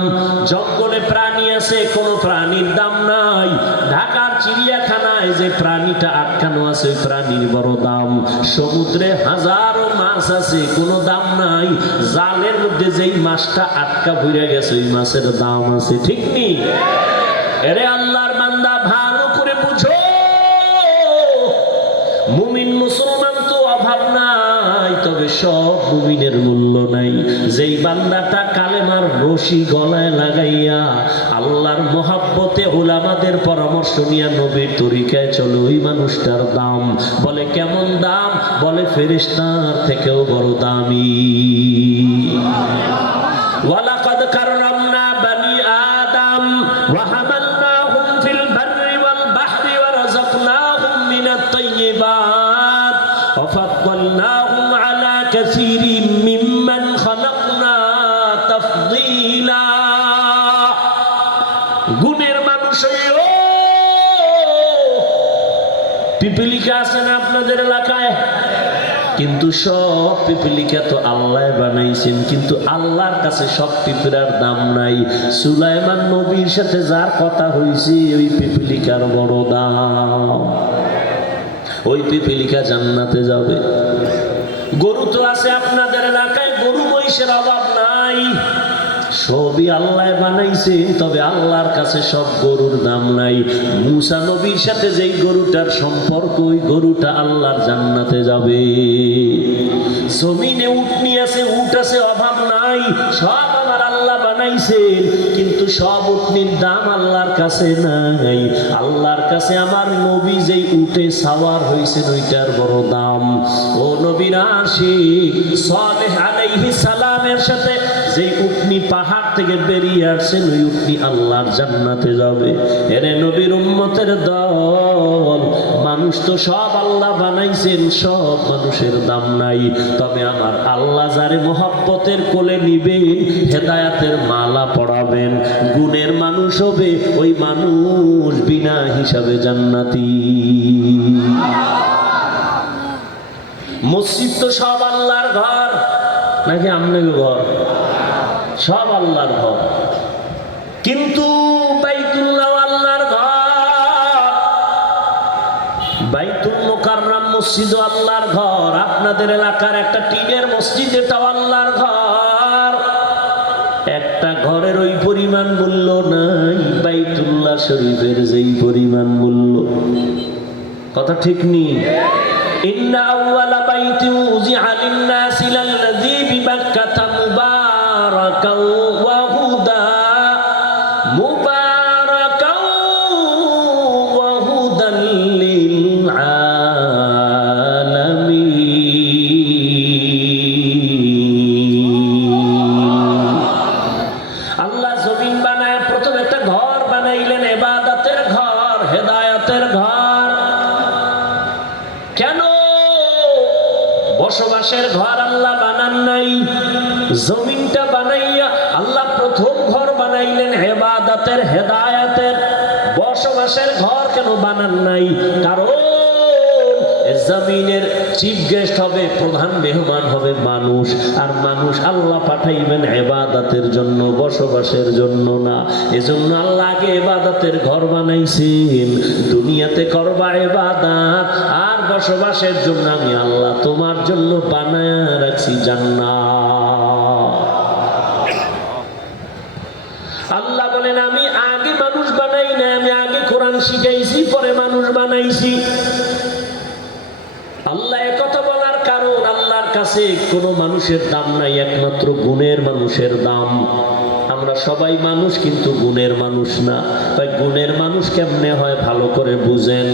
জঙ্গলে প্রাণী আছে, কোনো প্রাণীর দাম নাই। ঢাকার চিড়িয়াখানায় যে প্রাণীটা আটকানো আছে, ওই প্রাণীর বড় দাম। সমুদ্রে হাজারো মাছ আছে, কোনো দাম নাই। জালের মধ্যে যেই মাছটা আটকা ভরে গেছে, ওই মাছের দাম আছে, ঠিক নেই? এরে আল্লাহর বান্দা, ভালো করে বুঝো, মুমিন মুসলমান তো অভাব নাই, তবে সব মুমিনের মূল্য নাই। যেই বান্দাটা কালেমার রশি গলায় লাগাইয়া আল্লাহর মহাব্বতে উলামাদের পরামর্শ নিয়ে নবীর তরিকায় চলে, ওই মানুষটার দাম। বলে কেমন দাম? বলে ফেরেশতার থেকেও বড় দামি। ওয়ালাকাদ কাররামনা বানি আদম ওয়া হামালনাহুম ফিল বাররি ওয়াল বাহরি ওয়া রাযাকনাহুম মিনাত তাইয়্যিবাত ওয়া ফাদ্দালনাহুম আলা কাসীরিম মিম্মান খালাকনা তাফদীলা। গুণের মানুষ হইও। পিপিলিকা আছে না আপনাদের এলাকায়? কিন্তু সব পিপিলিকা তো আল্লাহ বানাইছেন, কিন্তু আল্লাহর কাছে সব পিঁপড়ার দাম নাই। সুলাইমান নবীর সাথে যার কথা হয়েছে, ওই পিপিলিকার বড় দাম। ওই পিপিলিকা জান্নাতে যাবে। গরু তো আছে আপনাদের এলাকায়, গরু মহিষের অভাব নাই। সবই আল্লাহ বানাইছে, তবে আল্লাহর কাছে সব গরুর দাম নাই। মুসা নবীর সাথে যেই গরুটার সম্পর্ক, ওই গরুটা আল্লাহর জান্নাতে যাবে। জমিনে উটনি আছে, উট আছে, অভাব নাই। সব আমার আল্লাহ বানাইছেন, কিন্তু সব উটনির দাম আল্লাহর কাছে নাই। আল্লাহর কাছে আমার নবী যেই উটে সাওয়ার হয়েছেন, ওইটার বড় দাম। ও নবীর আশিক, সালেহ আলাইহিস সালামের সাথে যেই উটনি পাহাড় থেকে বেরিয়ে আসছেন, ওই উটনি আল্লাহর জান্নাতে যাবে। এরে নবীর উম্মতের দল, মানুষ তো সব আল্লাহ বানাইছেন, সব মানুষের দাম নাই। তবে আমার আল্লাহ যারে মহব্বতের কোলে নিবেন, হেদায়াতের মালা পড়াবেন, গুণের মানুষ হবে, ওই মানুষ বিনা হিসাবে জান্নাতি। মসজিদ তো সব আল্লাহর ঘর নাকি আপনার ঘর? সব আল্লাহর ঘর, কিন্তু বাইতুল্লাহ আল্লাহর ঘর। বাইতুল মুকাররম মসজিদ আল্লাহর ঘর। আপনাদের এলাকার একটা টিনের মসজিদ, এটাও আল্লাহর ঘর। একটা ঘরের ওই পরিমাণ মূল্য নাই বাইতুল্লাহ শরীফের যেই পরিমাণ মূল্য। কথা ঠিক নেই? ইন্না আউওয়ালা বাইতিন উযিআ লিন-নাসি লাল্লাযী বিবাক্কাতা মুবারাকান ওয়া হুদা মুবারাকান ওয়া হুদান লিল আলামিন। আল্লাহ জমিন বানায় প্রথম একটা ঘর বানাইলেন, ইবাদতের ঘর, হেদায়েতের ঘর। কেন? বসবাসের ঘর আল্লাহ বানান নাই। জমিনটা বানাইয়া আল্লাহ প্রথম ঘর বানাইলেন ইবাদতের, হেদায়েতের। বসবাসের ঘর কেন বানান নাই? কারণ জমিনের চিফ গেস্ট হবে, প্রধান মেহমান হবে মানুষ। আর মানুষ আল্লাহ পাঠাইবেন ইবাদতের জন্য, বসবাসের জন্য না। এজন্য আল্লাহ আগে ইবাদতের ঘর বানাইছেন। দুনিয়াতে করবা ইবাদত, আর বসবাসের জন্য আমি আল্লাহ তোমার জন্য বানায়া রাখছি জান্নাত। আল্লাহ বলেন আমি আগে মানুষ বানাই না, আমি আগে কোরআন শিখাইছি, পরে মানুষ বানাইছি। আল্লাহ একথা বলার কারণ, আল্লাহর কাছে কোনো মানুষের দাম নাই, একমাত্র গুণের মানুষের দাম। আমরা সবাই মানুষ, কিন্তু গুণের মানুষ না। তাই গুণের মানুষ কেমনে হয় ভালো করে বুঝেন।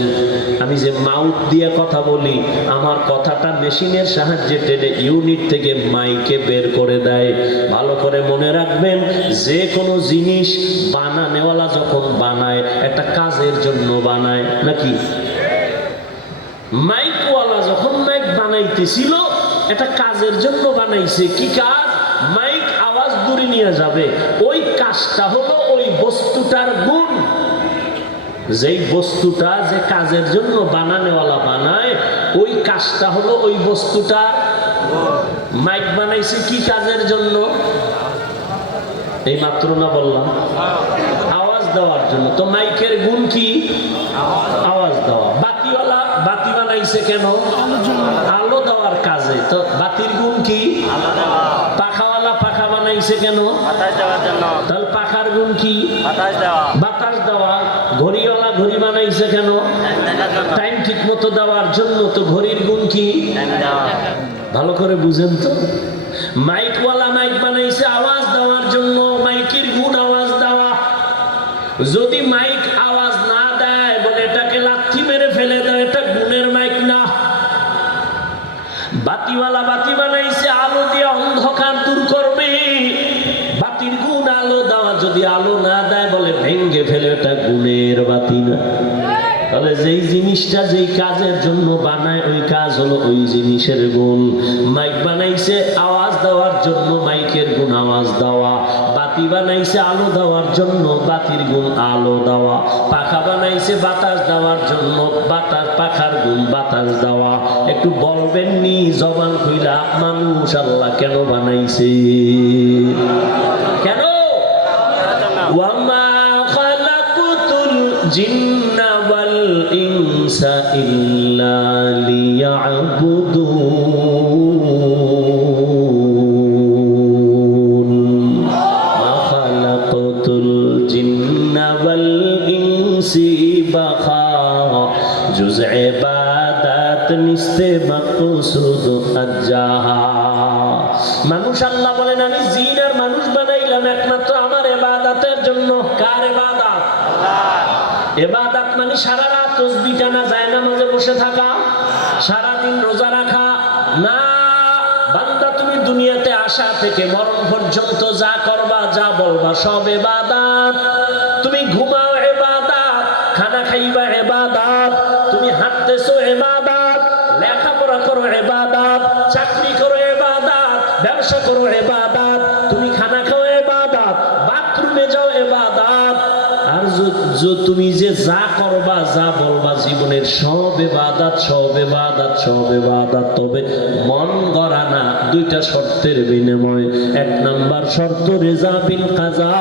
আমি যে মাউথ দিয়ে কথা বলি, আমার কথাটা মেশিনের সাহায্যে টেনে ইউনিট থেকে মাইকে বের করে দেয়। ভালো করে মনে রাখবেন, যে কোনো জিনিস বানানেওয়ালা যখন বানায়, একটা কাজের জন্য বানায় নাকি? মাইকওয়ালা যখন মাইক বানাইতেছিল, এটা কাজের জন্য বানাইছে। কি কাজ? মাইক আওয়াজ দূরে নিয়ে যাবে। ওই কাজটা হলো ওই বস্তুটার গুণ। যেই বস্তুটা যে কাজের জন্য বানানেওয়ালা বানায়, ওই কাজটা হলো ওই বস্তুটা। মাইক বানাইছে কি কাজের জন্য? এই মাত্র না বললাম, আওয়াজ দেওয়ার জন্য। তো মাইকের গুণ কি? আওয়াজ দেওয়া। বাতিওয়ালা বাতি বানাইছে কেন? আলো দেওয়ার কাজে। তো বাতির গুণ কি? পাখাওয়ালা পাখা বানাইছে কেন? তাহলে পাখার গুণ কি? বাতাস দেওয়া। ঘড়িওয়ালা ঘড়ি বানাইছে কেন? টাইম ঠিক মতো দেওয়ার জন্য। তো ঘড়ির গুণ কি? ভালো করে বুঝেন তো। মাইকওয়ালা মাইক বানাইছে আওয়াজ দেওয়ার জন্য। মাইকের গুণ আওয়াজ দেওয়া। যদি মাইক আওয়াজ না দেয়, বলে এটাকে লাথি মেরে ফেলে দেয়, এটা গুণের মাইক না। বাতিওয়ালা বাতি বানাইছে আলো দিয়ে অন্ধকার দূর করবে। বাতির গুণ আলো দেওয়া। যদি আলো না দেয়, বলে ভেঙ্গে ফেলে, এটা গুণের বাতি না। তাহলে যেই জিনিসটা যেই কাজের জন্য বানায়, ওই কাজ হলো ওই জিনিসের গুণ। মাইক বানাইছে আওয়াজ দেওয়ার জন্য, মাইকের গুণ আওয়াজ দেওয়া। বাতি বানাইছে আলো দেওয়ার জন্য, বাতির গুণ আলো দেওয়া। পাখা বানাইছে বাতাস দেওয়ার জন্য, পাখার গুণ বাতাস দেওয়া। একটু বলবেন নি জবান খুইলা, মানুষ আল্লাহ কেন বানাইছে? কেন? ওয়ামা খালাকুতুল জিন্না ওয়াল ইনসা ইল্লা লিয়াবুদুন। মা খালাকুতুল জিন্না ওয়াল ইনসি বাখা জুজ ইবাদাত নিস্তে মাকসুদ আজ্জাহা। মানুষ আল্লাহ বলেন আমি জিন আর মানুষ বানাইলাম একমাত্র আমার ইবাদতের জন্য। কার ইবাদত? ইবাদত মানে সারা রাত তাসবিহ টানা, জায়নামাজে বসে থাকা, সারা দিন রোজা রাখা না। বান্দা তুমি দুনিয়াতে আসা থেকে মরণ পর্যন্ত যা করবা, যা বলবা, সব ইবাদত। তুমি ঘুমাও ইবাদত, খানা খাইবা ইবাদত, তুমি হাঁটতেছো ইবাদত, লেখাপড়া করো ইবাদত, চাকরি করো ইবাদত, ব্যবসা করো ইবাদত, তুমি খানা খাও ইবাদত, বাথরুমে যাও ইবাদত। আর তুমি যে যা করবা, যা বলবা, জীবনের সব ইবাদত, সব ইবাদত, সব ইবাদত। তবে মন গড়া না। দুইটা শর্তের বিনিময়। এক নাম্বার শর্ত রেজা বিল কাজা,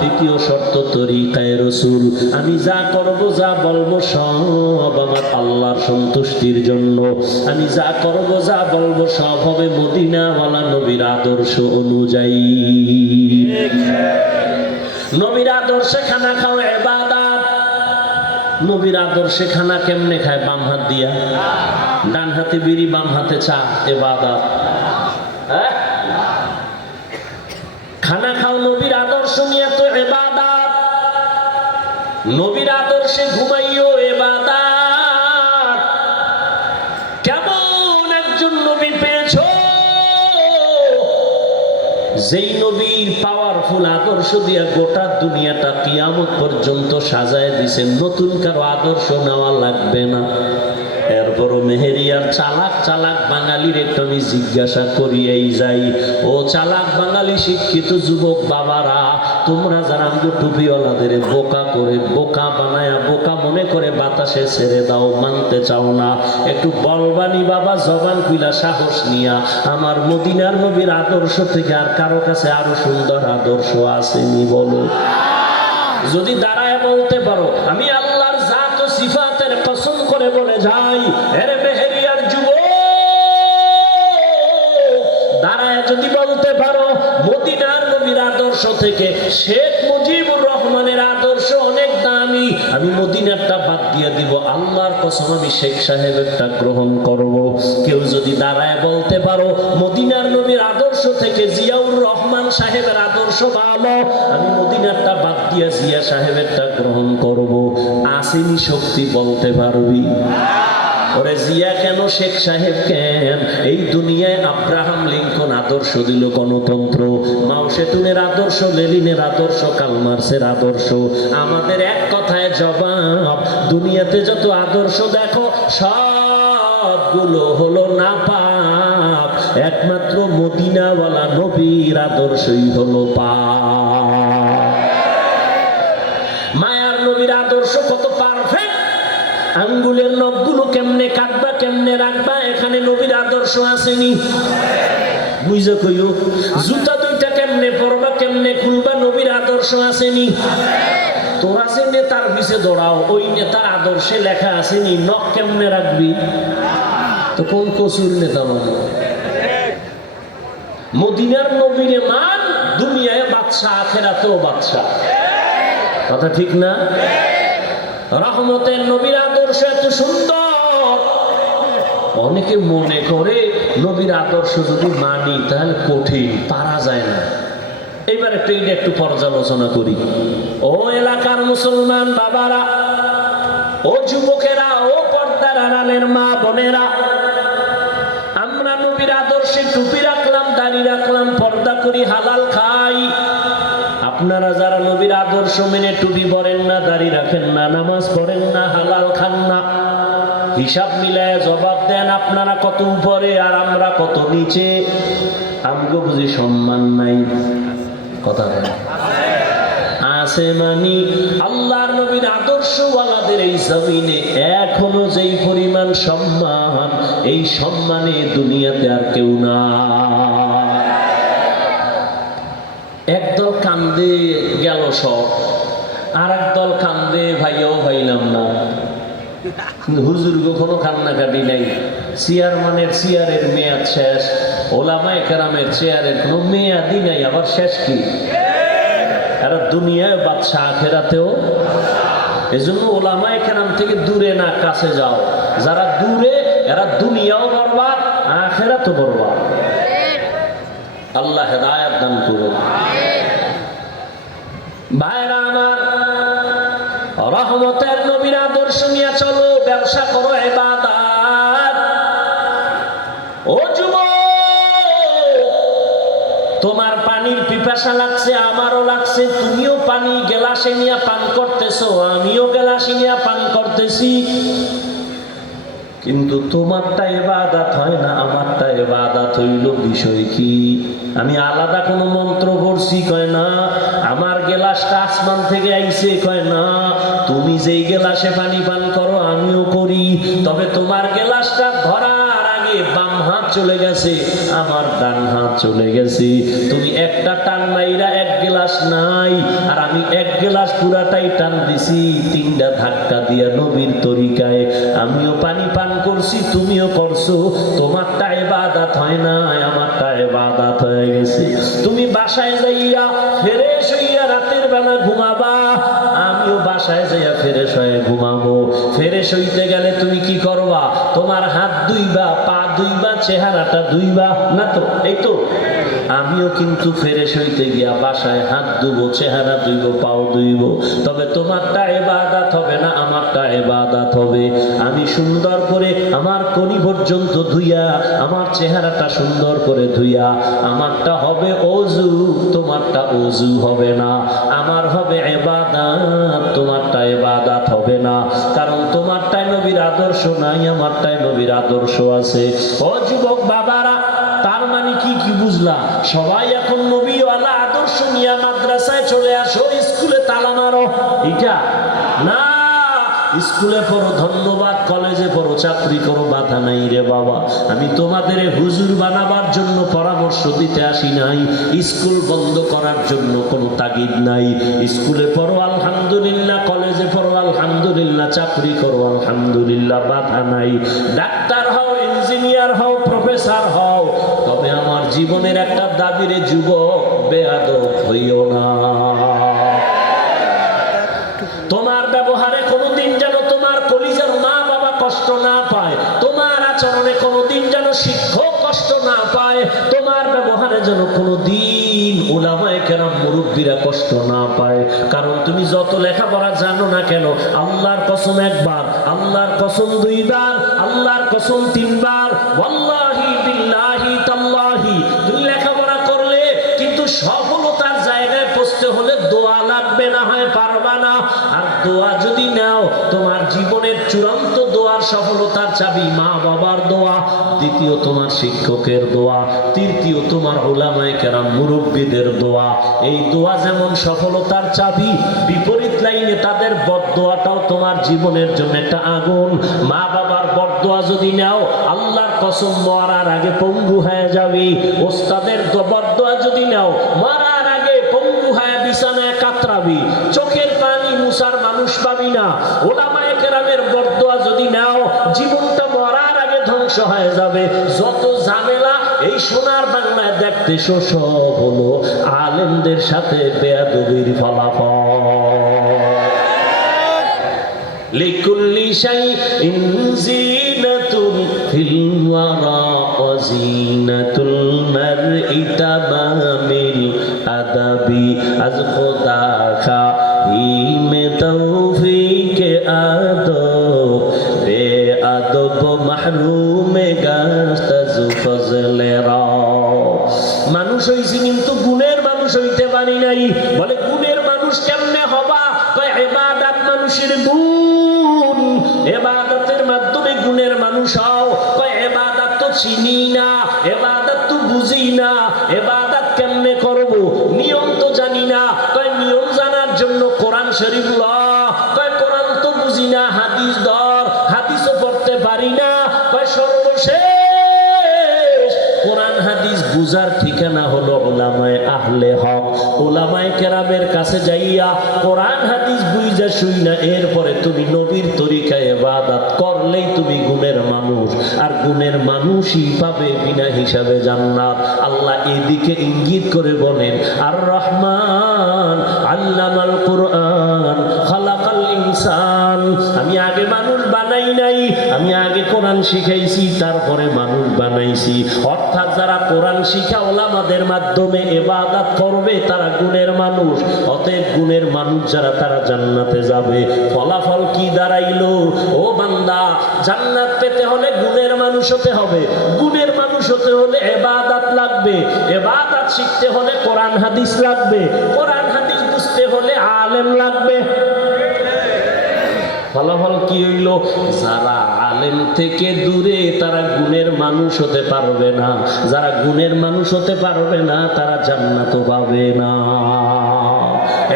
দ্বিতীয় শর্ত তরিকায়ে রাসূল। আমি যা করব, যা বলবো, সব আমার আল্লাহর সন্তুষ্টির জন্য। আমি যা করব, যা বলবো, সব হবে মদিনাওয়ালা নবীর আদর্শ অনুযায়ী। নবীর আদর্শে খানা খাওয়া ইবাদত। নবীর আদর্শে খানা কেমনে খায়? বাম হাত দিয়া। ডান হাতে বিড়ি, বাম হাতে চা, ইবাদত। খানা খাও নবীর আদর্শ নিয়ে, তো ইবাদত। নবীর আদর্শে ঘুমাইও ইবাদত। কেমন একজন নবী পেয়েছো, যেই নবীর পাওয়ারফুল আদর্শ দিয়া গোটা দুনিয়াটা কিয়ামত পর্যন্ত সাজায় দিছেন। নতুন কারো আদর্শ নেওয়া লাগবে না। এর বড় মেহেরিয়ার চালাক চালাক বাঙালির একটু আমি জিজ্ঞাসা করিয়াই যাই। ও চালাক বাঙালি শিক্ষিত যুবক বাবারা, তোমরা যারা আমাকে টুপিওয়ালাদের বোকা করে বোকা বানায়া বোকা মনে করে বাতাসে ছেড়ে দাও, মানতে চাও না, একটু বলবানি বাবা জবান খুইলা সাহস নিয়া আমার মদিনার নবীর আদর্শ থেকে আর কারো কাছে আরো সুন্দর আদর্শ আসেনি বলো? যদি দাঁড়ায় বলতে পারো, আমি আল্লাহর জাত ও সিফাতের কসম করে বলে যাই, এর মেহেরিয়ার যুবক দাঁড়ায় যদি বলতে পারো মদিনার নবীর আদর্শ থেকে শেখ মুজিবুর রহমানের আদর্শ অনেক দামি, আমি মদিনারটা বাদ দিয়ে দিব, আল্লাহর কসম আমি শেখ সাহেবেরটা গ্রহণ করব। কেউ যদি দাঁড়ায় বলতে পারো মদিনার নবীর আদর্শ থেকে জিয়াউর রহমান সাহেবের আদর্শ ভালো, আমি মদিনারটা বাদ দিয়ে জিয়া সাহেবেরটা গ্রহণ করব, আসেনি শক্তি বলতে পারবি? ওরে জিয়া কেন, শেখ সাহেব কেন? এই দুনিয়ায় আব্রাহাম লিঙ্কন আদর্শ দিল গণতন্ত্র, মাও সেতুনের আদর্শ, লেনিনের আদর্শ, কার্ল মার্ক্সের আদর্শ। আমাদের এক কথায় জবাব, দুনিয়াতে যত আদর্শ দেখো সবগুলো হলো না পাপ, একমাত্র মদিনাওয়ালা নবীর আদর্শই হলো পাপ। মায়ার নবীর আদর্শ কত পারফেক্ট, আঙ্গুলের নখগুলো কেমনে কাটবা কেমনে রাখবা, এখানে নবীর আদর্শ আসেনি? বুঝে কইও, জুতা দুইটা কেমনে পরবা কেমনে খুলবা, নবীর আদর্শ আসেনি? তোরা যে নেতার পিছে দৌড়াও, ওই নেতার আদর্শে লেখা আসেনি নখ কেমনে রাখবি? তো কোন কসুর নেতা মানে? মদিনার নবীরে মান, দুনিয়ায় বাদশা, আখেরাতেও বাদশা। কথা ঠিক না? রহমতের নবীর আদর্শ এত সুন্দর, অনেকে মনে করে নবীর আদর্শ যদি মানি তাহলে কঠিন, পারা যায় না। এইবার একটু পর্যালোচনা করি। ও এলাকার মুসলমান বাবারা, ও যুবকেরা, ও পর্দার আড়ালের মা বোনেরা, আমরা নবীর আদর্শে টুপি রাখলাম, দাড়ি রাখলাম, পর্দা করি, হালাল খাই। আপনারা যারা নবীর আদর্শ মেনে টুপি পরেন না, দাড়ি রাখেন না, নামাজ পড়েন না, হালাল খান না, হিসাব মিলায় জবাব দেন আপনারা কত উপরে আর আমরা কত নিচে। আমগো বুঝি সম্মান নাই? কথা আছে মানি আল্লাহর নবীর আদর্শওয়ালাদের এই জমিনে এখনো যেই পরিমাণ সম্মান, এই সম্মানে দুনিয়াতে আর কেউ না। একদল কান্দে গেল সব, আর একদল কান্দে ভাইয়াও ভাইলাম না, কিন্তু হুজুর কখনো কান্নাকাটি নাই। চেয়ারম্যানের চেয়ারের মেয়াদ শেষ, ওলামায়ে কেরামের চেয়ারের কোনো মেয়াদই নাই, আবার শেষ কি? এরা দুনিয়ায় বাদশা, আখেরাতেও। এজন্য ওলামায়ে কেরাম থেকে দূরে না, কাছে যাও। যারা দূরে এরা দুনিয়াও বরবাদ, আখেরাতও বরবাদ। আল্লাহ হেদায়েত দান করুন। ভাইরা আমার, রহমতের নবীর আদর্শ নিয়ে চলো, ব্যবসা করো, ইবাদত। ও যুবক, তোমার পানির পিপাসা লাগছে, আমারও লাগছে, তুমিও পানি গেলাসে নিয়ে পান করতেছো, আমিও গেলাসে নিয়ে পান করতেছি, কিন্তু তোমারটা ইবাদত হয় না, আমারটা ইবাদত হইল। বিষয় কি? আমি আলাদা কোনো মন্ত্র পড়ছি কয় না, আমার গেলাসটা আসমান থেকে আইছে কয় না, তুমি যেই গেলাসে পানি পান করো আমিও করি, তবে তোমার গেলাসটা ধরার আগে বাম হাত চলে গেছে, আমার ডান হাত চলে গেছে। তুমি একটা টান মাইরা এক গেলাস নাই, আর আমি এক গেলাস পুরাটাই টান দিছি, তিনটা ধাক্কা দিয়া নবীর তরিকায় আমিও পানি পান করছি, তুমিও করছো। তোমারটা ইবাদত হয় না, আমারটা ইবাদত হয়ে গেছে। তুমি বাসায় যাইয়া ফ্রেশ হইয়া রাতের বেলা ঘুমাবা, আমিও বাসায় যাইয়া ফ্রেশ হয়ে ঘুমাবো। ফ্রেশ হইতে গেলে তুমি কি করবা? তোমার হাত ধুইবা, পা ধুইবা, চেহারাটা ধুইবা না তো? এই তো আমিও কিন্তু ফ্রেশ হইতে গিয়া বাসায় হাত ধুবো, চেহারা ধুইব, পাও ধুইব। তবে তোমারটা ইবাদত হবে না, আমারটা ইবাদত হবে। আমি সুন্দর করে আমার কনি পর্যন্ত ধুইয়া, আমার চেহারাটা সুন্দর করে ধুইয়া, আমারটা হবে ওযু, তোমারটা ওযু হবে না। আমার হবে ইবাদত, তোমারটা ইবাদত হবে না। কারণ তোমারটাই নবীর আদর্শ নাই, আমারটাই নবীর আদর্শ আছে। ও যুবক বাবারা, তার মানে কি কি বুঝলা? সবাই এখন নবীওয়ালা আদর্শ নিয়ে মাদ্রাসায় চলে আসো, স্কুলে তালা মারো, এটা না। স্কুলে পড়ো, ধন্যবাদ, কলেজে পড়ো, চাকরি করো, বাধা নাই রে বাবা। আমি তোমাদের হুজুর বানাবার জন্য পরামর্শ দিতে আসি নাই, স্কুল বন্ধ করার জন্য কোনো তাগিদ নাই। স্কুলে পড়ো আলহামদুলিল্লাহ, কলেজে পড়ো আলহামদুলিল্লাহ, চাকরি করো আলহামদুলিল্লাহ, বাধা নাই। ডাক্তার হও, ইঞ্জিনিয়ার হও, প্রফেসর হও, তবে আমার জীবনের একটা দাবি রে যুবক, বেয়াদব হইও না। তোমার ব্যবহারে কোনোদিন যেন তোমার কলিজার মা বাবা কষ্ট না পায়, তোমার আচরণে কোনোদিন যেন শিক্ষক কষ্ট না পায়, তোমার ব্যবহারে যেন কোনোদিন উলামায়ে কেরাম মুরব্বীরা কষ্ট না পায়। কারণ তুমি যত লেখাপড়া জানো না কেন, আল্লাহর কসম একবার, আল্লাহর কসম দুইবার, আল্লাহর কসম তিনবার, ওয়াল্লাহি বিল্লাহি তাল্লাহি, তুমি লেখাপড়া করলে কিন্তু সফলতার জায়গায় পৌঁছতে হলে দোয়া লাগবে, না হয় পারবা না। আর দোয়া যদি নাও, তোমার জীবনের চূড়ান্ত দোয়ার সফলতার চাবি মা বাবার দোয়া, দ্বিতীয় তোমার শিক্ষকের দোয়া, তৃতীয় তোমার উলামায়ে কেরাম মুরব্বীদের দোয়া। এই দোয়া যেমন সফলতার চাবি, বিপরীত লাইনে তাদের বদদোয়াটাও তোমার জীবনের জন্য একটা আগুন। মা বাবার বদদোয়া যদি নাও, আল্লাহর কসম মরার আগে পঙ্গু হয়ে যাবে। ওস্তাদের বদদোয়া যদি নাও, মরার আগে পঙ্গু হয়ে বিছানায় কাতরাবি, চোখের পানি মুছার মানুষ পাবি না। উলামায়ে কেরামের বদদোয়া যদি নাও, জীবনটা মরার আগে ধ্বংস হয়ে যাবে। যত ঝামেলা এই সোনার বাংলায় দেখতেছো, সব হলো আলেমদের সাথে বেয়াদবির ফলাফল। লিকুল্লি শাইইন জিনাতুন ফিল ওয়ারা ওয়া জিনাতুল মারই তামামিল আদাবি। আজ খোদা খাহিমে তৌফিকে আদব, বে আদব মাহরুমে গাস্তাজু ফজলে রা। মানুষ হইছি কিন্তু গুণের মানুষ হইতে পারি নাই। বলে গুণের মানুষ কেমনে হবা? কয় ইবাদত মানুষের গুণ, ইবাদতের মাধ্যমে গুণের মানুষ হও। কয় ইবাদত তো চিনি না, ইবাদত তো বুঝি না, ইবাদত কেমনে করব, নিয়ম তো জানি না। কয় নিয়ম জানার জন্য কোরআন শরীফ ল। কয় কোরআন তো বুঝি না, হাদিস ধর, হাদিসও পড়তে পারি না। কয় সর্বশেষ কোরআন হাদিস বুঝার ঠিকানা হলো উলামায়ে আহলে হক। উলামায়ে কেরামের কাছে যাইয়া কোরআন হাদিস বুঝা শুই না, এরপরে তুমি নবীর তরিকায় ইবাদত করলেই তুমি গুণের মানুষ। আর গুণের মানুষই পাবে বিনা হিসাবে জান্নাত। আল্লাহ এদিকে ইঙ্গিত করে বলেন, আর রহমান আল্লামাল কুরআন খালাকাল ইনসান। আমি আগে মানুষ বানাই নাই, আমি আগে কোরআন শিখাইছি, তারপরে মানুষ বানাইছি। অর্থাৎ যারা কোরআন শিখা ওলামাদের মাধ্যমে ইবাদত করবে তারা গুণের মানুষ। অতএব গুণের মানুষ যারা, তারা জান্নাতে যাবে। ফলাফল কি দাঁড়াইলো? ও বান্দা, জান্নাত পেতে হলে গুণের মানুষ হতে হবে। গুণের মানুষ হতে হলে ইবাদত লাগবে। ইবাদত শিখতে হলে কোরআন হাদিস লাগবে। কোরআন হাদিস বুঝতে হলে আলেম লাগবে। ফলাফল কি হইল? যারা আলেম থেকে দূরে, তারা গুণের মানুষ হতে পারবে না। যারা গুণের মানুষ হতে পারবে না, তারা জান্নাত পাবে না।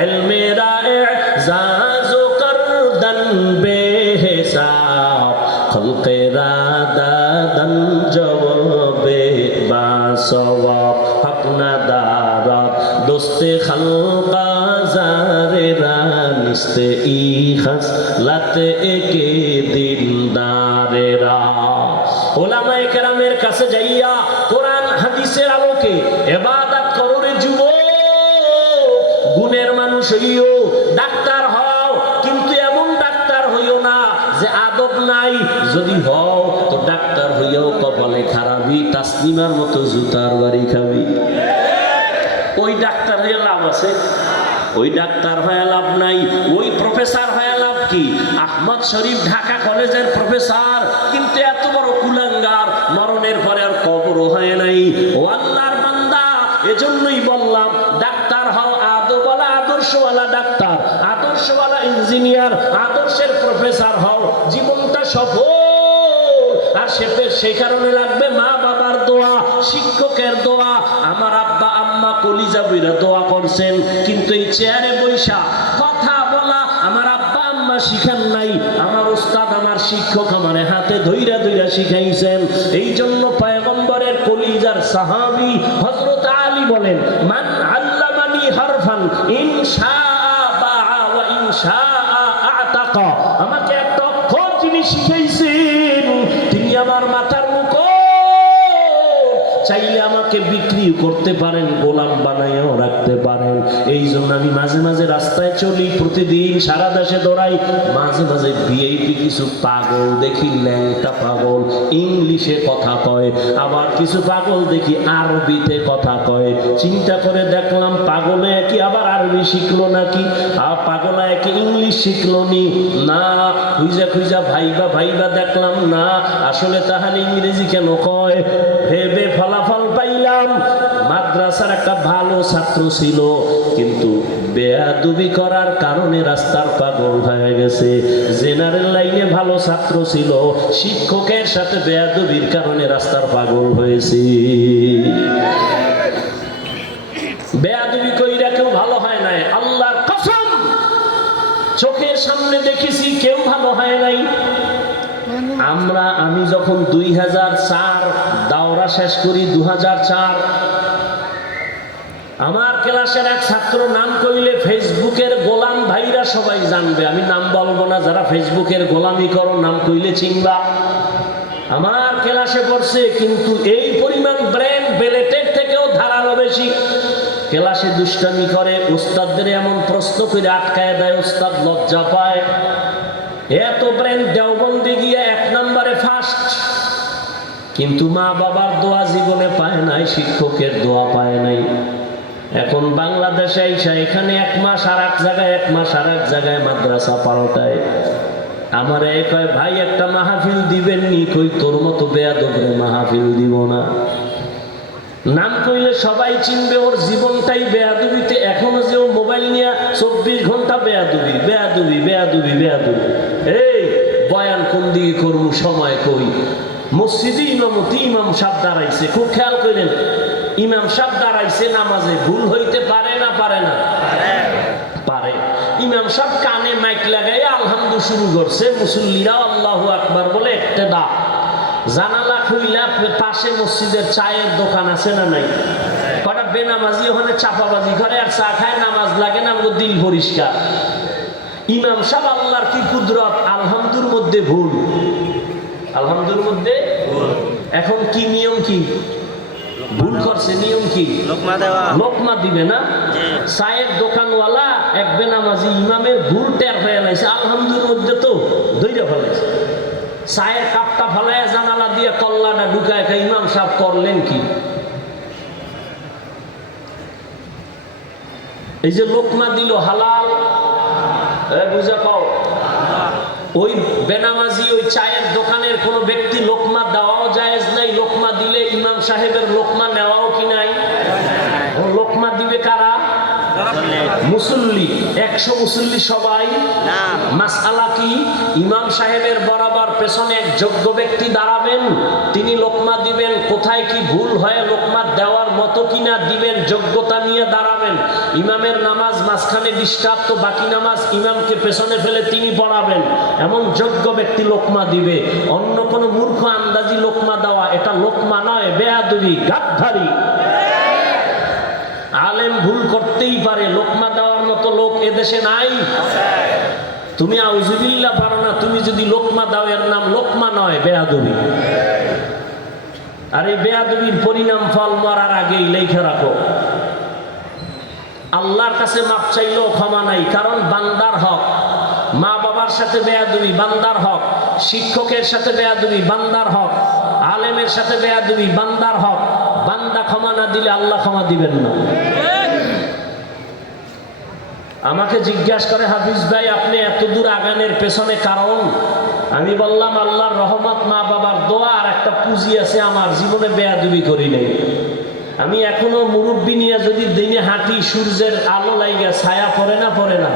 ইলমেরা ইজাজু করদান বেহিসাব, খলকেরা দাদান জওয়াবে বাসওয়াব। আপনা দারাত দোস্তে খালকা জারেরা নিস্তে ইখাস লাতে একে দিনদারেরা। উলামায়ে কেরামের কাছে যাইয়া কোরআন হাদিসের আলোকে ইবাদত করো রে যুবক। গুণের মানুষ হইও, ডাক্তার হও, কিন্তু এমন ডাক্তার হইও না যে আদব নাই। যদি হও তো ডাক্তার হইয়াও কপালে খারাপি, তাসলিমার মতো জুতার বাড়ি খাবি। ওই ডাক্তার হয়ে লাভ আছে? ওই ডাক্তার হয়ে লাভ নাই। ওই প্রফেসর হয়ে লাভ কি? আহমদ শরীফ ঢাকা কলেজের প্রফেসর, কিন্তু এত বড় কুলাঙ্গার, মরণের পরে আর কবরও হয় নাই। ও আল্লাহর বান্দা, এজন্যই বললাম ডাক্তার হও আদবওয়ালা, আদর্শওয়ালা ডাক্তার, আদর্শওয়ালা ইঞ্জিনিয়ার, আদর্শের প্রফেসর হও, জীবনটা সফল। আর সেই কারণে লাগবে মা বাবার দোয়া, শিক্ষকের দোয়া। আমার আব্বা আম্মা কলিজা বইরা দোয়া করছেন, কিন্তু এই চেয়ারে বৈশা কথা বলা আমার আব্বা আম্মা শিখান নাই। আমার উস্তাদ, আমার শিক্ষক আমারে হাতে ধইরা ধইরা শিখাইছেন। এই জন্য পয়গম্বরের কলিজার সাহাবী হযরত আলী বলেন, মান আল্লামানি হারফান ইনশাআ বাআ ওয়া ইনশাআ আতাকা। আমাকে একটা অক্ষর যিনি শিখাইছেন, তিনি আমার মাথার মুকুট, চাইলে আমাকে বিক্রি করতে পারেন, গোলাম বানাইয়াও রাখতে পারেন। এই জন্য আমি মাঝে মাঝে রাস্তায় চলি, প্রতিদিন সারা দেশে দৌড়াই। মাঝে মাঝে ভিআইপি কিছু পাগল দেখি, ল্যাংটা পাগল, ইংলিশে কথা কয়। আবার কিছু পাগল দেখি আরবিতে কথা কয়। চিন্তা করে দেখলাম, পাগলে কি আবার আরবি শিখলো নাকি? আর পাগলা কি ইংলিশ শিখলো নি? না, খুঁজা খুঁজা ভাইবা ভাইবা দেখলাম না, আসলে তাহার ইংরেজি কেন কয়। ভেবে ফলাফল পাইলাম, মাদ্রাসার একটা ভালো ছাত্র ছিল, কিন্তু বেয়াদবি করার কারণে রাস্তার পাগল হয়ে গেছে। জেনারেল লাইনে ভালো ছাত্র ছিল, শিক্ষকের সাথে বেয়াদবির কারণে রাস্তার পাগল হয়েছে। বেয়াদবি কইরা কেউ ভালো হয় নাই, আল্লাহর কসম, চোখের সামনে দেখেছি কেউ ভালো হয় নাই। আমি যখন 2004 দাওরা শেষ করি, 2004, আমার ক্লাসের এক ছাত্র নাম কইলে ফেসবুকের গোলাম ভাইরা সবাই জানবে, আমি নাম বলবো না। যারা ফেসবুকের গোলামি করো, নাম কইলে চিনবা। আমার ক্লাসে পড়ছে, কিন্তু এই পরিমাণ ব্রেন বেলেটের থেকেও ধারালো বেশি। ক্লাসে দুষ্টামি করে, উস্তাদদের এমন প্রশ্ন করে আটকায় দেয়, উস্তাদ লজ্জা পায়। এত ব্রেন, দেওবন্দে গিয়ে 1 নম্বরে ফার্স্ট, কিন্তু মা বাবার দোয়া জীবনে পায় নাই, শিক্ষকের দোয়া পায় নাই। এখন বাংলাদেশে আইসা এখানে 1 মাস আর এক জায়গায়, 1 মাস আর এক জায়গায় মাদ্রাসা পাল্টায়। আমার কয়, ভাই একটা মাহফিল দিবেন নি? কই তোর মতো বেয়াদবরে মাহফিল দিব না। নাম কইলে সবাই চিনবে, ওর জীবনটাই বেয়াদবিতে। এখনো যে ও মোবাইল নিয়ে 24 ঘন্টা বেয়াদবি বেয়াদবি বেয়াদবি বেয়াদবি। এই বয়ান কোন দিকে করবো, সময় কই? মসজিদে ইমামতি, ইমাম সাহেব দাঁড়াইছে, খুব খেয়াল করেন, ইমাম সাহেব দাঁড়াইছে নামাজে, ভুল হইতে পারে না? পারে না? পারে। ইমাম সাহেব কানে মাইক লাগাই আলহামদু শুরু করছে, মুসল্লিরা আল্লাহু আকবার বলে ইক্তেদা। জানালা খুইলা পাশে মসজিদের চায়ের দোকান আছে না নাই? কটা বেনামাজি ওখানে চাপাবাজি করে আর চা খায়, নামাজ লাগে না, আমাদের দিল পরিষ্কার। ইমাম সাহেব আল্লাহর কি কুদরত, আলহামদুর মধ্যে ভুল, আলহামদুর মধ্যে এখন কি নিয়ম, কি ভুল করছে, নিয়ম কি? লোকমা দিবে না। চায়ের দোকানওয়ালা এক বেনামাজি ইমামের ভুল টের হয়ে লাইছে, আলহামদুর মধ্যে তো দইরা ফেলাইছে। চায়ের কাপটা ফেলায় জানালা দিয়ে কল্লাটা ঢুকায় খায়। ইমাম সাহেব করলেন কি? এই যে লোকমা দিল হালাল, বুঝা পাও? ওই বেনামাজি ওই চায়ের দোকানের কোন ব্যক্তি লোকমা দেওয়াও জায়েজ নাই। লোকমা দিলে ইমাম সাহেবের লোকমা নেওয়াও কি নাই? লোকমা দিবে কারা? মুসল্লি। 100 মুসল্লি সবাই না। মাসআলা কি? ইমাম সাহেবের বরাবর পেছনে এক যোগ্য ব্যক্তি দাঁড়াবেন, তিনি লোকমা দিবেন। কোথায় কি ভুল হয়, লোকমা দেওয়ার মতো কিনা দিবেন, যোগ্যতা নিয়ে দাঁড়াবেন। ইমামের নামাজ মাঝখানে ডিস্টার্ব, তো বাকি নামাজ ইমামকে পেছনে ফেলে তিনি পড়াবেন, এমন যোগ্য ব্যক্তি লোকমা দিবে। অন্য কোনো মূর্খ আন্দাজি লোকমা দেওয়া, এটা লোকমা নয়, বেয়াদবি, গাদ্দারি। আলেম ভুল করতেই পারে, লোকমা দেওয়ার মতো লোক এদেশে নাই। তুমি আউযুবিল্লাহ পারো না, তুমি যদি লোকমা দাও, এর নাম লোকমা নয়, বেয়াদবি। আর এই বেয়াদবির পরিণাম ফল মরার আগেই লেখা রাখো। আল্লাহর কাছে মাপ চাইলেও ক্ষমা নাই, কারণ বান্দার হক। মা বাবার সাথে বেয়াদবি বান্দার হক, শিক্ষকের সাথে বেয়াদবি বান্দার হক, আলেমের সাথে বেয়াদবি বান্দার হক। বান্দা ক্ষমা না দিলে আল্লাহ ক্ষমা দিবেন না। আমাকে জিজ্ঞাসা করে, হাফিজ ভাই আপনি এত দূর আগানের পেছনে কারণ? আমি বললাম, আল্লাহর রহমত, মা বাবার দোয়া আর একটা পুঁজি আছে, আমার জীবনে বেয়াদবি করি নাই। আমি এখনো মুরব্বী নিয়ে যদি দিনে হাঁটি, সূর্যের আলো লাইগা ছায়া পড়ে না পড়ে না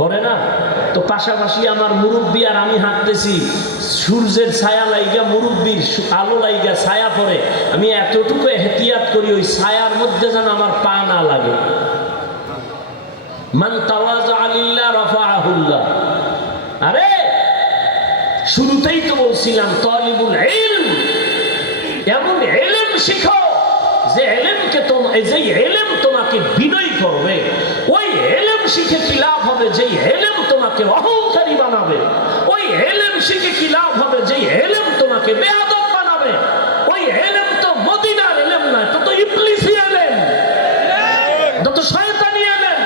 পড়ে না, তো পাশাপাশি আমার মুরব্বী আর আমি হাঁটতেছি, সূর্যের ছায়া লাইগা, মুরব্বীর আলো লাইগা ছায়া পড়ে, আমি এতটুকু এহতিয়াত করি ওই ছায়ার মধ্যে যেন আমার পা না লাগে। মান তাওয়াজা লিল্লাহ রাফাআহুল্লাহ। আরে শুরুতেই তো বলছিলাম, তালিবুল ইলম, এমন ইলম শিখো যে ইলমকে যে ইলম তোমাকে বিনয়ী করবে। ওই ইলম শিখে কি লাভ হবে যে ইলম তোমাকে অহংকারী বানাবে? ওই ইলম শিখে কি লাভ হবে যে ইলম তোমাকে বেয়াদব বানাবে? ওই ইলম তো মদিনার ইলম নয়, তো ইবলিসি ইলম, তো শয়তানি ইলম।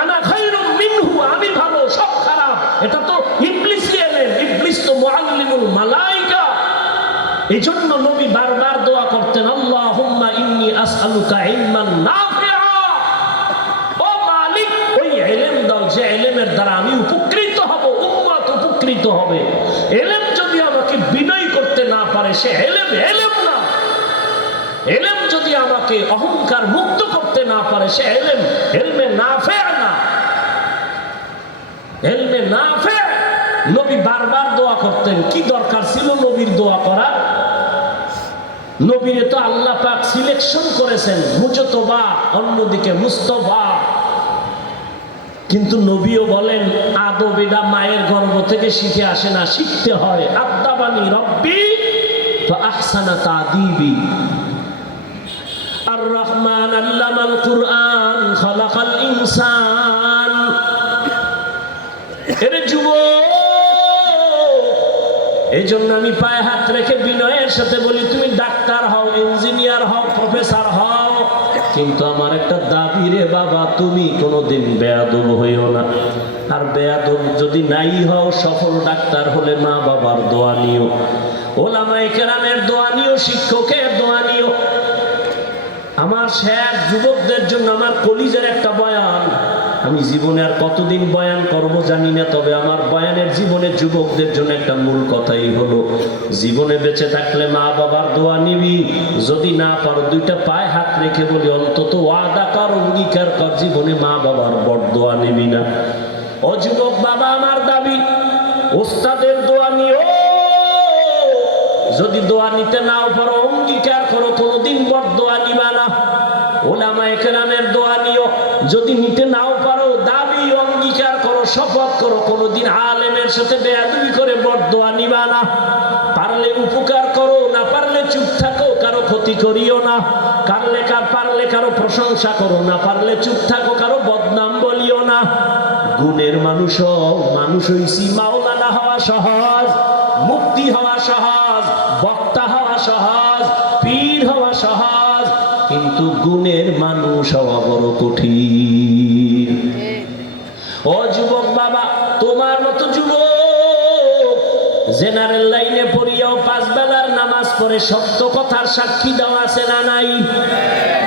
আনা খায়রুম মিনহু, আমি ভালো সব খারাপ, এটা তো ইবলিসি ইলম। ইবলিস তো মুআল্লিমুল মালায়েকা। এইজন্য নবী বারবার দোয়া করতেন, আল্লাহুম্মা ইন্নী আসআলুকা ইলমান নাফিআ। ও মালিক, ওই ইলম দাও যে ইলমের দ্বারা আমি উপকৃত হব, উম্মত উপকৃত হবে। ইলম যদি আমাকে বিনয় করতে না পারে, সে ইলম ইলম না। ইলম যদি আমাকে অহংকার মুক্ত করতে না পারে, সে ইলম ইলমে নাফিআ না। ইলমে নাফিআ। নবী বারবার দোয়া করতেন। কি দরকার ছিল নবীর দোয়া করার? নবীরে তো আল্লাহ পাক সিলেকশন করেছেন, মুজতবা, অন্যদিকে মুস্তফা। কিন্তু নবীও বলেন, আদব এটা মায়ের গর্ভ থেকে শিখে আসে না, শিখতে হয়। আদাবানি রব্বি ফাআহসানা তাদিবি। আর রহমান আল্লামাল কুরআন খালাকাল ইনসান। এরে যুবক, এই জন্য আমি পায়ে হাত রেখে বিনয়ের সাথে বলি, তুমি ডাক্তার হও, ইঞ্জিনিয়ার হও, প্রফেসর হও, কিন্তু আমার একটা দাবি রে বাবা, তুমি কোনোদিন বেয়াদব হইও না। আর বেয়াদব যদি নাই হও, সফল ডাক্তার হলে মা বাবার দোয়া নিও, ওলামায়ে কেরামের দোয়া নিও, শিক্ষকের দোয়া নিও। আমার শেষ যুবকদের জন্য আমার কলিজের একটা বয়ান। আমি জীবনে আর কতদিন বয়ান করব জানি না, তবে আমার বয়ানের জীবনে যুবকদের জন্য একটা মূল কথাই হলো, জীবনে বেঁচে থাকলে মা বাবার দোয়া নিবি। যদি না পারো, দুইটা পায়ে হাত রেখে বলি, অন্তত ওয়াদা কর, অঙ্গীকার কর, জীবনে মা বাবার বড় দোয়া নিবি না। ও যুবক বাবা, আমার দাবি, ওস্তাদের দোয়া নিও। যদি দোয়া নিতে নাও পারো, অঙ্গীকার করো, কোনোদিন বড় দোয়া নিবা না। ওলামায়ে কেরামের দোয়া নিও। যদি নিতে নাও পারো, দাবি অঙ্গীকার করো, শপথ করো, কোনোদিন আলেমের সাথে বেয়াদবি করে বড় দোয়া নিবা না। পারলে উপকার করো, না পারলে চুপ থাকো, কারো ক্ষতি করিও না। পারলে কারো প্রশংসা করো, না পারলে চুপ থাকো, কারো বদনাম বলিও না। গুণের মানুষ হইছি, মাওলানা হওয়া সহজ, মুক্তি হওয়া সহজ, বক্তা হওয়া সহজ, পীর হওয়া সহজ, কিন্তু গুণের মানুষ হওয়া বড় কঠিন। ও যুবক বাবা, তোমার মতো যুবক জেনারেল লাইনে পড়িয়াও 5 বেলার নামাজ পড়ে সত্য কথার সাক্ষী দেওয়া আছে না নাই?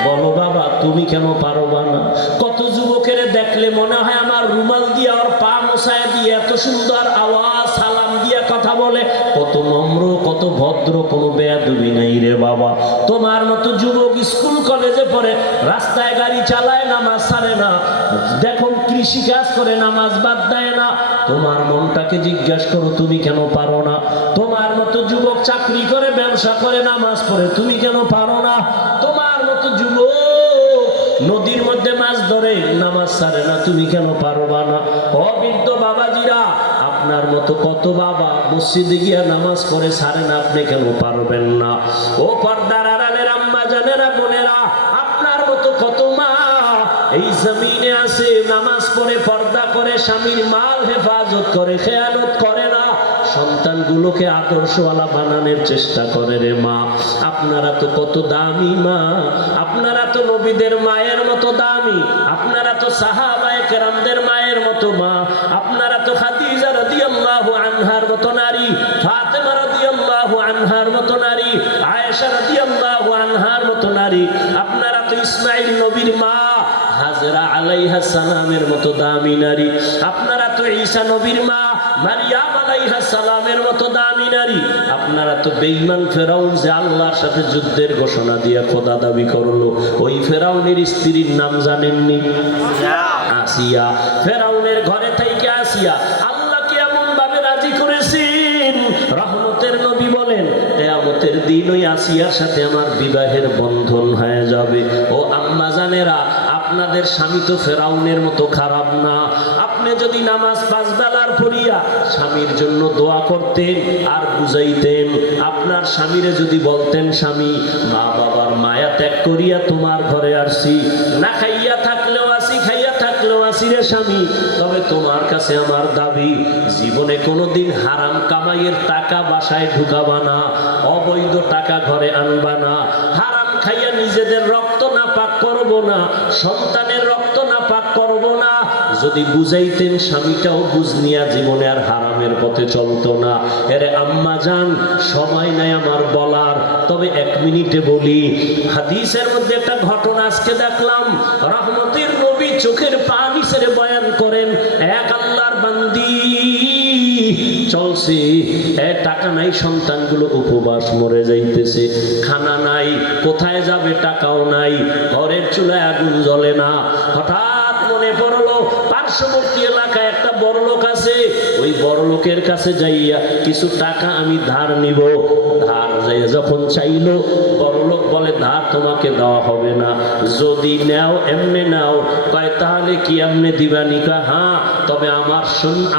বলো বাবা, তুমি কেন পারবা না? কত যুবকের দেখলে মনে হয় আমার রুমাল দিয়ে আর পা মোছায় দিয়ে এত সুন্দর আওয়াজ, সালাম দিয়ে কথা বলে, কত নম্র, কত ভদ্র, কোনো বেয়াদবি নাই রে বাবা। তোমার মতো যুবক স্কুল কলেজে পড়ে, রাস্তায় গাড়ি চালায়, নামাজ ছাড়ে না, দেখো কৃষি কাজ করে, নামাজ বাদ দেয় না। তোমার মনটাকে জিজ্ঞাসা করো, তুমি কেন পারো না? তোমার মতো যুবক চাকরি করে, ব্যবসা করে, নামাজ পড়ে, তুমি কেন পারো না? তোমার মতো যুবক নদীর মধ্যে মাছ ধরে, নামাজ ছাড়ে না, তুমি কেন পারবা না? অবৃদ্ধ বাবাজিরা, আপনার মতো কত বাবা মসজিদে গিয়া নামাজ পড়ে, ছাড়ে না, আপনি কেন পারবেন না? ও পর্দার আড়ালের আম্মা জানেরা, বোনেরা, আপনার মতো কত মা এই জমিনে আছে, নামাজ পড়ে, পর্দা করে, স্বামীর মাল হেফাজত করে, খেয়ানত করে না, সন্তানগুলোকে আদর্শওয়ালা বানানোর চেষ্টা করে রে মা। আপনারা তো কত দামি মা, আপনারা তো নবীদের মায়ের মতো দামি, আপনারা তো সাহাবায়ে কেরামদের মায়ের মতো মা, আপনারা তো খাদিজা রাদিয়াল্লাহু আনহার মতো নারী, ফাতেমা রাদিয়াল্লাহু আনহার মতো নারী, আয়েশা রাদিয়াল্লাহু আনহার মতো নারী, আপনারা তো ইসমাঈল নবীর মা, হাজরা আলাইহিস সালামের মতো দামি নারী, আপনারা তো ঈসা নবীর মা মারিয়াম আলাইহিস সালামের মতো দামি নারী, আপনারা তো বেঈমান ফেরাউন যে আল্লাহর সাথে যুদ্ধের ঘোষণা দিয়ে খোদা দাবি করলো, ওই ফেরাউনের স্ত্রীর নাম জানেননি? আসিয়া। ফেরাউনের ঘরে থেকে আসিয়া আল্লাহকে এমন ভাবে রাজি করেছেন, রহমতের নবী বলেন কিয়ামতের দিন ওই আসিয়ার সাথে আমার বিবাহের বন্ধন হয়ে যাবে। ও আম্মা জানেরা, আপনাদের স্বামী তো ফেরাউনের মতো খারাপ না। আপনি যদি নামাজ 5 বেলার পড়িয়া স্বামীর জন্য দোয়া করতেন আর বুঝাইতেন, আপনার স্বামীরে যদি বলতেন, স্বামী মা বাবার মায়া ত্যাগ করিয়া তোমার ঘরে আসছি, না খাইয়া থাকলেও আসি, খাইয়া থাকলেও আসি রে স্বামী, তবে তোমার কাছে আমার দাবি, জীবনে কোনোদিন হারাম কামাইয়ের টাকা বাসায় ঢুকাবা না, অবৈধ টাকা ঘরে আনবা না, হারাম খাইয়া নিজেদের রক্ত না পাক করবো না, সন্তানের রক্ত না পাক করবো না। যদি বুঝাইতেন, স্বামীটাও বুঝ নিয়া জীবনে আর হারামের পথে চলতো না। এরে আম্মা জান, সময় নাই আমার বলার, তবে 1 মিনিটে বলি। হাদিসের মধ্যে একটা ঘটনা আজকে দেখলাম, রহমতের নবী চোখের পানি ছেড়ে বয়ান করেন, এক আল্লাহর বান্দি চলছে, টাকা নাই, সন্তানগুলো উপবাস মরে যাইতেছে, খানা নাই, কোথায় যাবে টাকাও নাই, ঘরের চুলায় আগুন জ্বলে না। হঠাৎ মনে পড়লো পার্শ্ববর্তী এলাকায় একটা বড় লোক আছে, ওই বড় লোকের কাছে যাইয়া কিছু টাকা আমি ধার নিব। ধার যাইয়া যখন চাইলো, বড় লোক বলে ধার তোমাকে দেওয়া হবে না, যদি নেও এমনি নাও। কয় তাহলে কি এমনি দিবানি? কয় হ্যাঁ, তবে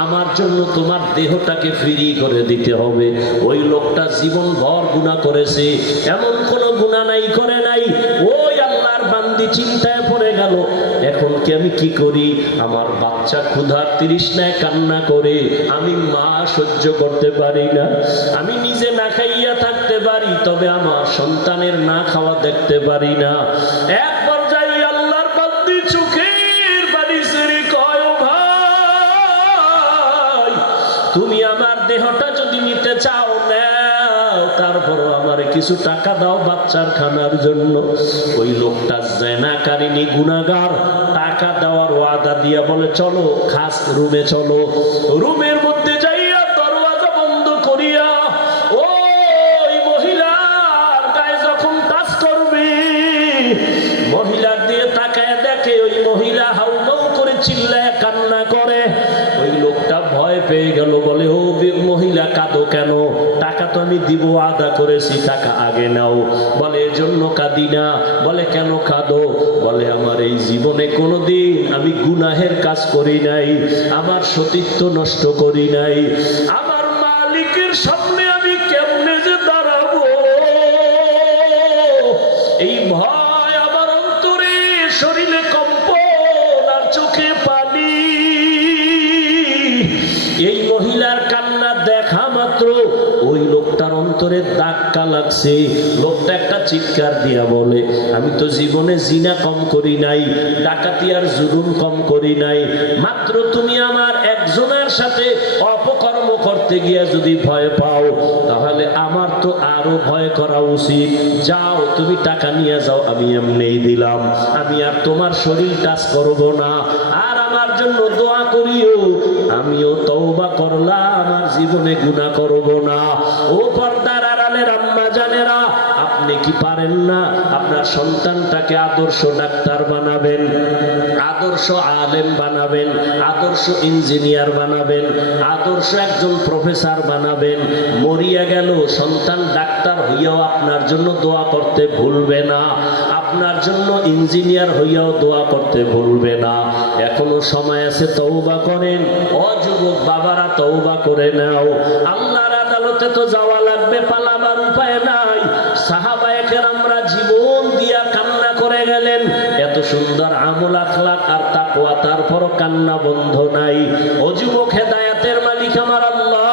আমার জন্য তোমার দেহটাকে ফ্রি করে দিতে হবে। ওই লোকটা জীবন ভর গুনাহ করেছে, এমন কোনো গুনাহ নাই করে নাই। ওই আল্লাহর বান্দি চিন্তায় পড়ে গেল, এখন কি আমি কি করি? আমার বাচ্চা ক্ষুধার তৃষ্ণায় কান্না করে, আমি মা সহ্য করতে পারি না, আমি নিজে না খাইয়া থাকতে পারি, তবে আমার সন্তানের না খাওয়া দেখতে পারি না। এক পর্যায়ে ওই আল্লাহর বান্দি চোখের পানি ছেড়ে কয়, ভাই তুমি আমার দেহটা যদি নিতে চাও নাও, তারপরও আমারে কিছু টাকা দাও বাচ্চার খানার জন্য। ওই লোকটা জেনাকারিনী গুনাহগার, টাকা দেওয়ার ওয়াদা দিয়া বলে চলো খাস রুমে চলো। রুমের মধ্যে যাইয়া দরওয়াজা বন্ধ করিয়া ওই মহিলার গায়ে যখন টাচ করবে, মহিলার দিয়ে তাকায় দেখে ওই মহিলা হাউমাউ করে চিল্লায় কান্না করে। ওই লোকটা ভয় পেয়ে গেল, বলে ও মহিলা কাঁদো কেন? টাকা তো আমি দিব, আদা করেছি, টাকা আগে নাও। বলে এর জন্য কাঁদি না। বলে কেন কাঁদো? বলে আমার এই জীবনে কোনোদিন আমি গুনাহের কাজ করি নাই, আমার সতীত্ব নষ্ট করি নাই, আমার মালিকের সামনে আমি কেমনে যে দাঁড়াবো, এই ভয় আমার অন্তরে, শরীরে কম্পন আর চোখে পানি। এই মহিলার কান্না দেখা মাত্র ওই লোকটার অন্তরে ধাক্কা লাগছে। লোকটা একটা চিৎকার দিয়া বলে, আমি তো জীবনে জিনা কম করি নাই, ডাকাতি আর জুলুম কম করি নাই, মাত্র তুমি আমার একজনের সাথে অপকর্ম করতে গিয়া যদি ভয় পাও, তাহলে আমার তো আরো ভয় করা উচিত। যাও তুমি টাকা নিয়ে যাও, আমি এমনিই দিলাম, আমি আর তোমার শরীর টাচ করব না, আর আমার জন্য দোয়া করিও, আমিও তওবা করলাম, আর জীবনে গুনাহ করব না। ও পর্দার আড়ালের আম্মা জানেরা, আপনি কি পারেন না আপনার সন্তানটাকে আদর্শ ডাক্তার বানাবেন, আদর্শ আলেম বানাবেন, আদর্শ ইঞ্জিনিয়ার বানাবেন, আদর্শ একজন প্রফেসর বানাবেন? মরিয়া গেল সন্তান ডাক্তার হইয়াও আপনার জন্য দোয়া করতে ভুলবে না, আপনার জন্য ইঞ্জিনিয়ার হইয়াও দোয়া করতে ভুলবে না। এখনো সময় আছে, তওবা করেন। ও যুবক বাবারা, তওবা করে নাও। আল্লাহর আদালতে তো যাওয়া লাগবে, পালাবার উপায় নাই। সাহাবায়ে কেরামরা জীবন দিয়া কান্না করে গেলেন, এত সুন্দর আমল আখলাক আর তাকওয়া, তারপরও কান্না বন্ধ নাই। ও যুবক, হেদায়েতের মালিক আমার আল্লাহ।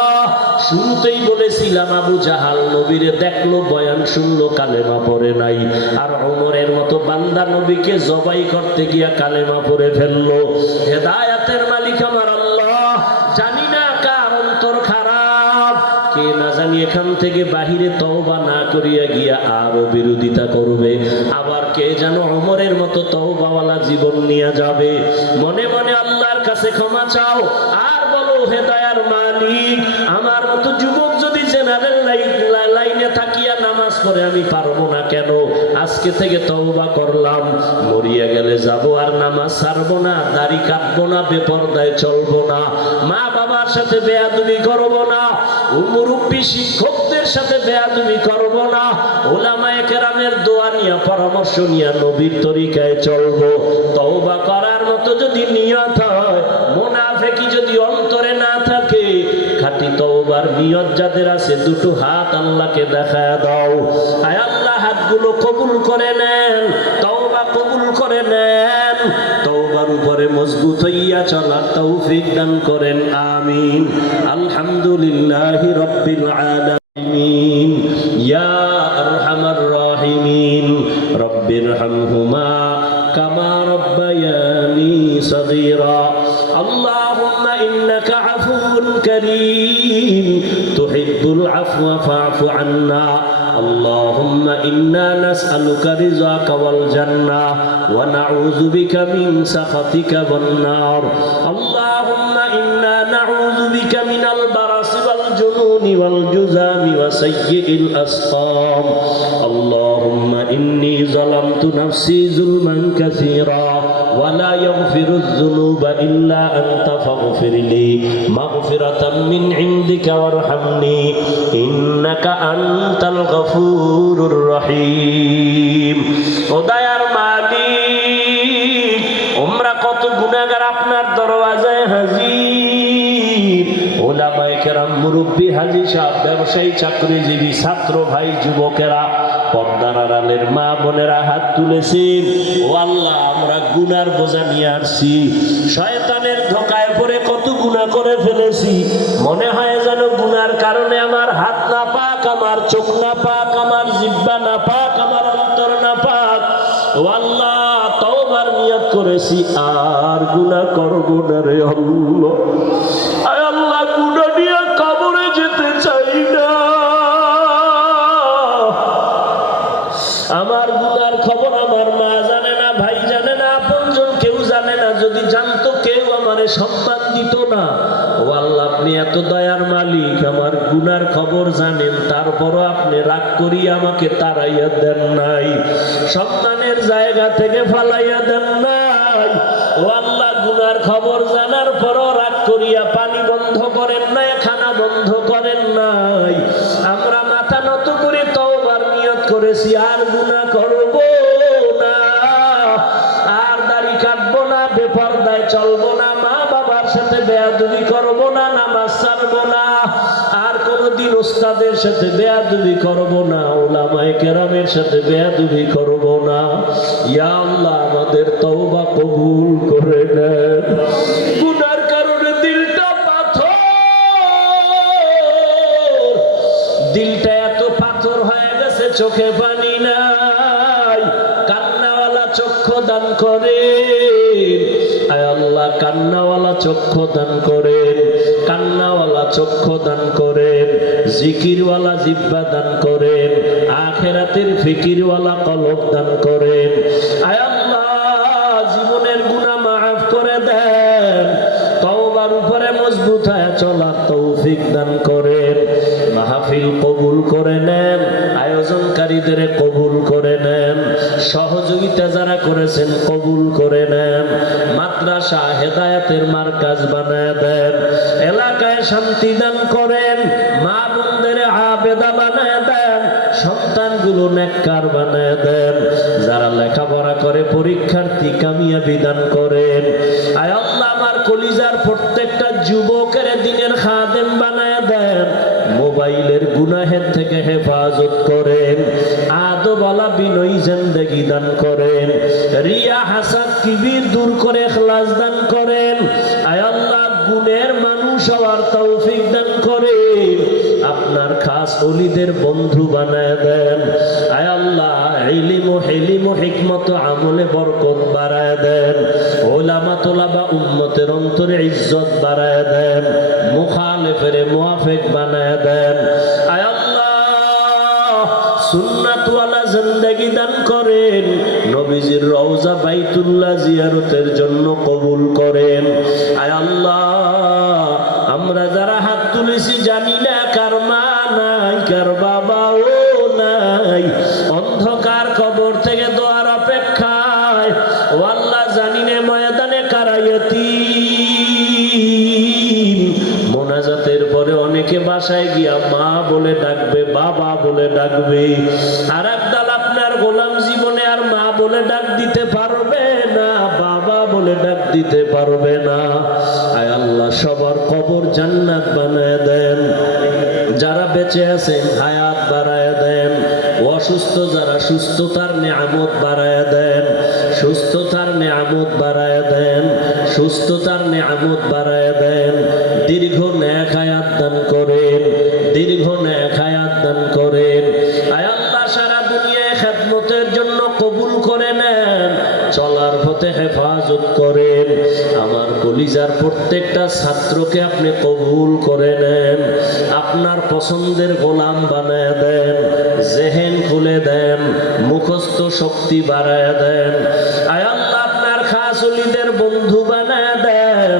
শুরুতেই বলেছিলাম, আবু জাহাল নবীরে দেখলো, বয়ান শুনলো, কালেমা পড়ে নাই। আর ওমরের মতো বান্দা নবীকে জবাই করতে গিয়া কালেমা পড়ে ফেললো। হেদায়েতের মালিক আমার আল্লাহ। জানি না কার অন্তর খারাপ, কে না জানি এখান থেকে বাহিরে তওবা না করিয়া গিয়া আরো বিরোধিতা করবে, আবার কে যেন ওমরের মতো তওবাওয়ালা জীবন নিয়ে যাবে। মনে মনে আল্লাহর কাছে ক্ষমা চাও আর বলো, হে দয়ার মালিক, আমার মতো যুবক যদি জেনারেল লাইনে থাকিয়া নামাজ পড়ে আমি পারবো না কেন? আজকে থেকে তওবা করলাম, মরিয়া গেলে যাব আর নামাজ ছাড়বো না, দাড়ি কাটবো না, বেপরদায় চলবো না, মা বাবার সাথে বেয়াদবি করবো না, মুরব্বী শিক্ষকদের সাথে বেয়াদবি করবো না, উলামায়ে কেরামের দোয়া নিয়ে পরামর্শ নিয়ে নবীর তরিকায় চলবো। তওবা করার মতো যদি নিয়ত হয়, মুনাফিকি যদি অন্তরে না থাকে, খাঁটি তওবার নিয়ত যাদের আছে দুটো হাত আল্লাহকে দেখায় দাও। আয় আল্লাহ, হাতগুলো কবুল করে নেন, তওবা কবুল করে নেন, তওবার উপরে মজবুত হইয়া চলার তৌফিক দান করেন, আমিন। আলহামদুলিল্লাহি রাব্বিল আলামিন। ইয়া আরহামার রাহিমিন, রব্বিরহামহুমা কামা রাব্বায়ানি সগীরা। আল্লাহুম্মা ইন্নাকা আফুউন কারীম তুহিব্বুল আফওয়া ফা'ফু আন্না। اللهم إنا نسألك رضاك والجنة ونعوذ بك من سخطك والنار. اللهم إنا نعوذ بك من البرص والجنون والجذام وسيء الأسقام. اللهم إني ظلمت نفسي ظلما كثيرا ولا يغفر الذنوب إلا أنت فاغفر لي مغفرة من عندك وارحمني إنك أنت الغفور الرحيم. ও দয়ার মালিক, আমরা কত গুনাহগার আপনার দরওয়াজায় হাজির। উলামায়ে কেরাম, মুরব্বী, হাজী সাহেব, ব্যবসায়ী, চাকরিজীবী, ছাত্র ভাই, যুবকেরা, পর্দার আড়ালের মা বোনেরা হাত তুলেছেন। ও আল্লাহ, আমরা গুনার বোঝা নিয়ে আসছি, শয়তানের ধোঁকায় পড়ে কত গুনাহ করে ফেলেছি। মনে হয় যেন গুনার কারণে আমার হাত না পাক, আমার চোখ না পাক, আমার জিহ্বা না পাক, আমার অন্তর না পাক। ও আল্লাহ, তওবার নিয়ত করেছি, আর গুনাহ করব না রে আল্লাহ। আয় আল্লাহ, গুনাহ নিয়ে কবরে যেতে চাই না। আমার গুনার খবর আমার মা জানে না, ভাই জানে না, আপনজন কেউ জানে না। যদি জানতো কেউ আমারে সম্মান দিত না। ও আল্লাহ, আপনি এত দয়ার মালিক, আমার গুনার খবর জানেন, তারপরও আপনি রাগ করিয়া আমাকে তাড়াইয়া দেন নাই, সম্মানের জায়গা থেকে ফালাইয়া দেন নাই। ও আল্লাহ, গুনার খবর জানার পরও রাগ করিয়া পানি বন্ধ করেন নাই, খানা বন্ধ করেন নাই। আমরা মাথা নত করে তওবার নিয়ত করেছি, আর গুনাহ করব না, আর দাড়ি কাটবো না, বেপরদায় চলবো না, মা বাবার সাথে বেয়াদবি করবো না, নামাজ ছাড়বো না, আর কোনদিন উস্তাদের সাথে বেয়াদবি করবো না, উলামায়ে কেরামের সাথে বেয়াদবি করবো না। ইয়া আল্লাহ, আমাদের তওবা কবুল করে নেন। গুনার কারণে দিলটা পাথর, দিলটা এত পাথর হয়ে গেছে, চোখে পানি নাই। কান্নাওয়ালা চক্ষু দান করেন, আয় আল্লাহ, কান্নাওয়ালা চক্ষু দান করেন, কান্নাওয়ালা চক্ষু দান করেন, জিকিরওয়ালা জিহ্বা দান করেন, আখিরাতের ফিকিরওয়ালা কলব দান করেন। আয় আল্লাহ, জীবনের গুনাহ মাফ করে দেন, তওবার উপরে মজবুত হয়ে চলার তৌফিক দান করেন। মাহফিল কবুল করে নেন, আয়োজনকারীদের কবুল করে নেন, সহযোগিতা যারা করেছেন কবুল করে নেন, মাদ্রাসা হেদায়েতের মার্কাজ বানায় দেন, এলাকায় শান্তি দান করেন, মা বোনদের আবেদা বানায় দেন, সন্তানগুলো নেককার বানায় দেন, যারা লেখাপড়া করে পরীক্ষার্থী কামিয়াবি দান করেন। আয় আল্লাহ, আমার কলিজার প্রত্যেকটা যুবকের দিনের খাদেম বানায় দেন, মোবাইলের গুনাহের থেকে হেফাজত করেন, আদবওয়ালা বিনয়ী জিন্দেগি দান করেন, রিয়া হাসাদ কিবির দূর করে ইখলাস দান করেন। আয় আল্লাহ, গুণের মানুষ হওয়ার তৌফিক দান করেন, আপনার খাস ওলিদের বন্ধু বানায় দেন। আয় আল্লাহ, ইলম ও হিলম ও হিকমত আমলে বরকত বাড়ায় দেন, উলামা তোলাবা উম্মতের অন্তরে ইজ্জত বাড়ায় দেন, মুখালিফের মুআফিক বানায় দেন। আয় সুন্নাতওয়ালা জিন্দেগি দান করেন, নবীজির রওজা বাইতুল্লাহ জিয়ারতের জন্য কবুল করেন। আয় আল্লাহ, আমরা যারা হাত তুলেছি জানি না কার মা নাই, কার বাবাও নাই, অন্ধকার কবর থেকে দোয়ার অপেক্ষায়। ও আল্লাহ, জানি না ময়দানে কারা ইয়তীম। মোনাজাতের পরে অনেকে বাসায় গিয়া মা বলে ডাকবে, বাবা বলে ডাকবে, আর একদল আপনার গোলাম জীবনে আর মা বলে ডাক দিতে পারবে না, বাবা বলে ডাক দিতে পারবে না। আয় আল্লাহ, সবার কবর জান্নাত বানায় দেন, যারা বেঁচে আছেন হায়াত বাড়ায় দেন, অসুস্থ যারা সুস্থতার নিয়ামত বাড়ায় দেন, সুস্থতার নিয়ামত বাড়ায় দেন, সুস্থতার নিয়ামত বাড়ায় দেন, দীর্ঘ নেক হায়াত দান করেন, দীর্ঘ নেক হায়াত দান করেন। আয় আল্লাহ, সারা দুনিয়ায় খেদমতের জন্য কবুল করে নেন, চলার পথে হেফাজত করেন। আমার কলিজার প্রত্যেকটা ছাত্রকে আপনি কবুল করে নেন, আপনার পছন্দের গোলাম বানায় দেন, জেহেন খুলে দেন, মুখস্থ শক্তি বাড়ায় দেন। আয় আল্লাহ, আপনার খাস ওলিদের বন্ধু বানায় দেন,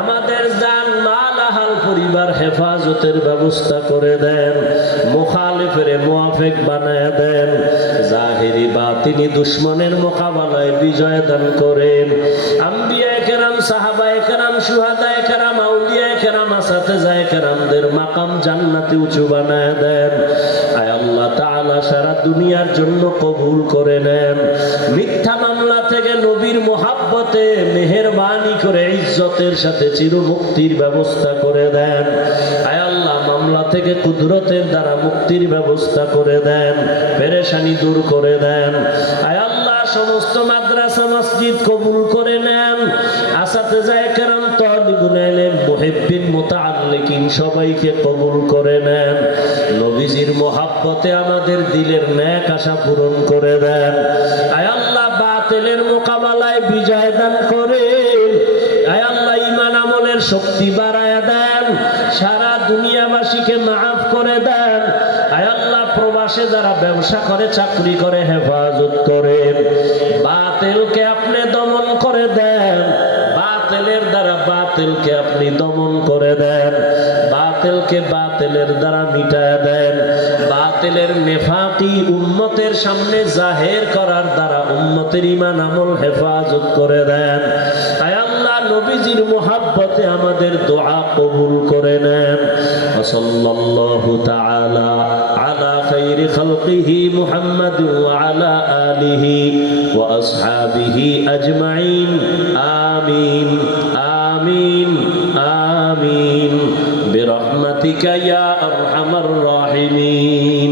আমাদের জান মাল আহাল পরিবার হেফাজতের ব্যবস্থা করে দেন, মুখালিফের মুআফিক বানায় দেন, জাহিরি বাতিনি দুশ্মনের মোকাবেলায় বিজয় দান করেন। আম্বিয়ায়ে কেরাম, সাহাবায়ে কেরাম, শুহাদায়ে কেরাম, আউলিয়ায়ে কেরাম, আসাতেজায়ে কেরামদের মাকাম জান্নাতে উঁচু বানায় দেন। আয় আল্লাহ তাআলা, সারা দুনিয়ার জন্য কবুল করে নেন। মিথ্যা মামলা থেকে নবীর মোহাব্বতে মেহেরবানি করে ইজ্জতের সাথে চিরমুক্তির ব্যবস্থা করে দেন। আয় আল্লাহ, মামলা থেকে কুদরতের দ্বারা মুক্তির ব্যবস্থা করে দেন, পেরেশানি দূর করে দেন। আয় আল্লাহ, সমস্ত মাদ্রাসা মসজিদ কবুল করে নেন, আসাতেজায়ে কেরাম, তালিবুল ইলম, মুহিব্বিন, মুতাআল্লিকিন সবাইকে কবুল করে নেন। নবীজির মোহাব্বতে আমাদের দিলের নেক আশা পূরণ করে দেন। আয় আল্লাহ, বাতিলের মোকাবেলায় বিজয় দান করেন। আয় আল্লাহ, ঈমান আমলের শক্তি বাড়ায় দেন, সারা দুনিয়াবাসীকে মাফ করে দেন। আয় আল্লাহ, প্রবাসে যারা ব্যবসা করে, চাকরি করে, হেফাজত করেন, বাতিলকে আপনি দমন করে দেন, বাতিলের দ্বারা বাতিলকে আপনি দমন করে দেন, বাতিলকে বাতিলের দ্বারা মিটায় দেন, বাতিলের নেফাকি উম্মতের সামনে জাহের করার দ্বারা উম্মতের ঈমান আমল হেফাজত করে দেন। আয় আল্লাহ, নবীজির মুহাব্বতে আমাদের দোয়া কবুল করে নেন। সাল্লাল্লাহু তাআলা আলা খাইরি খালকিহি মুহাম্মাদ ওয়া আলা আলিহি ওয়া আসহাবিহি আজমাইন। আমিন আমিন আমিন বিরহমাতিকা ইয়া আরহামার রাহিমিন।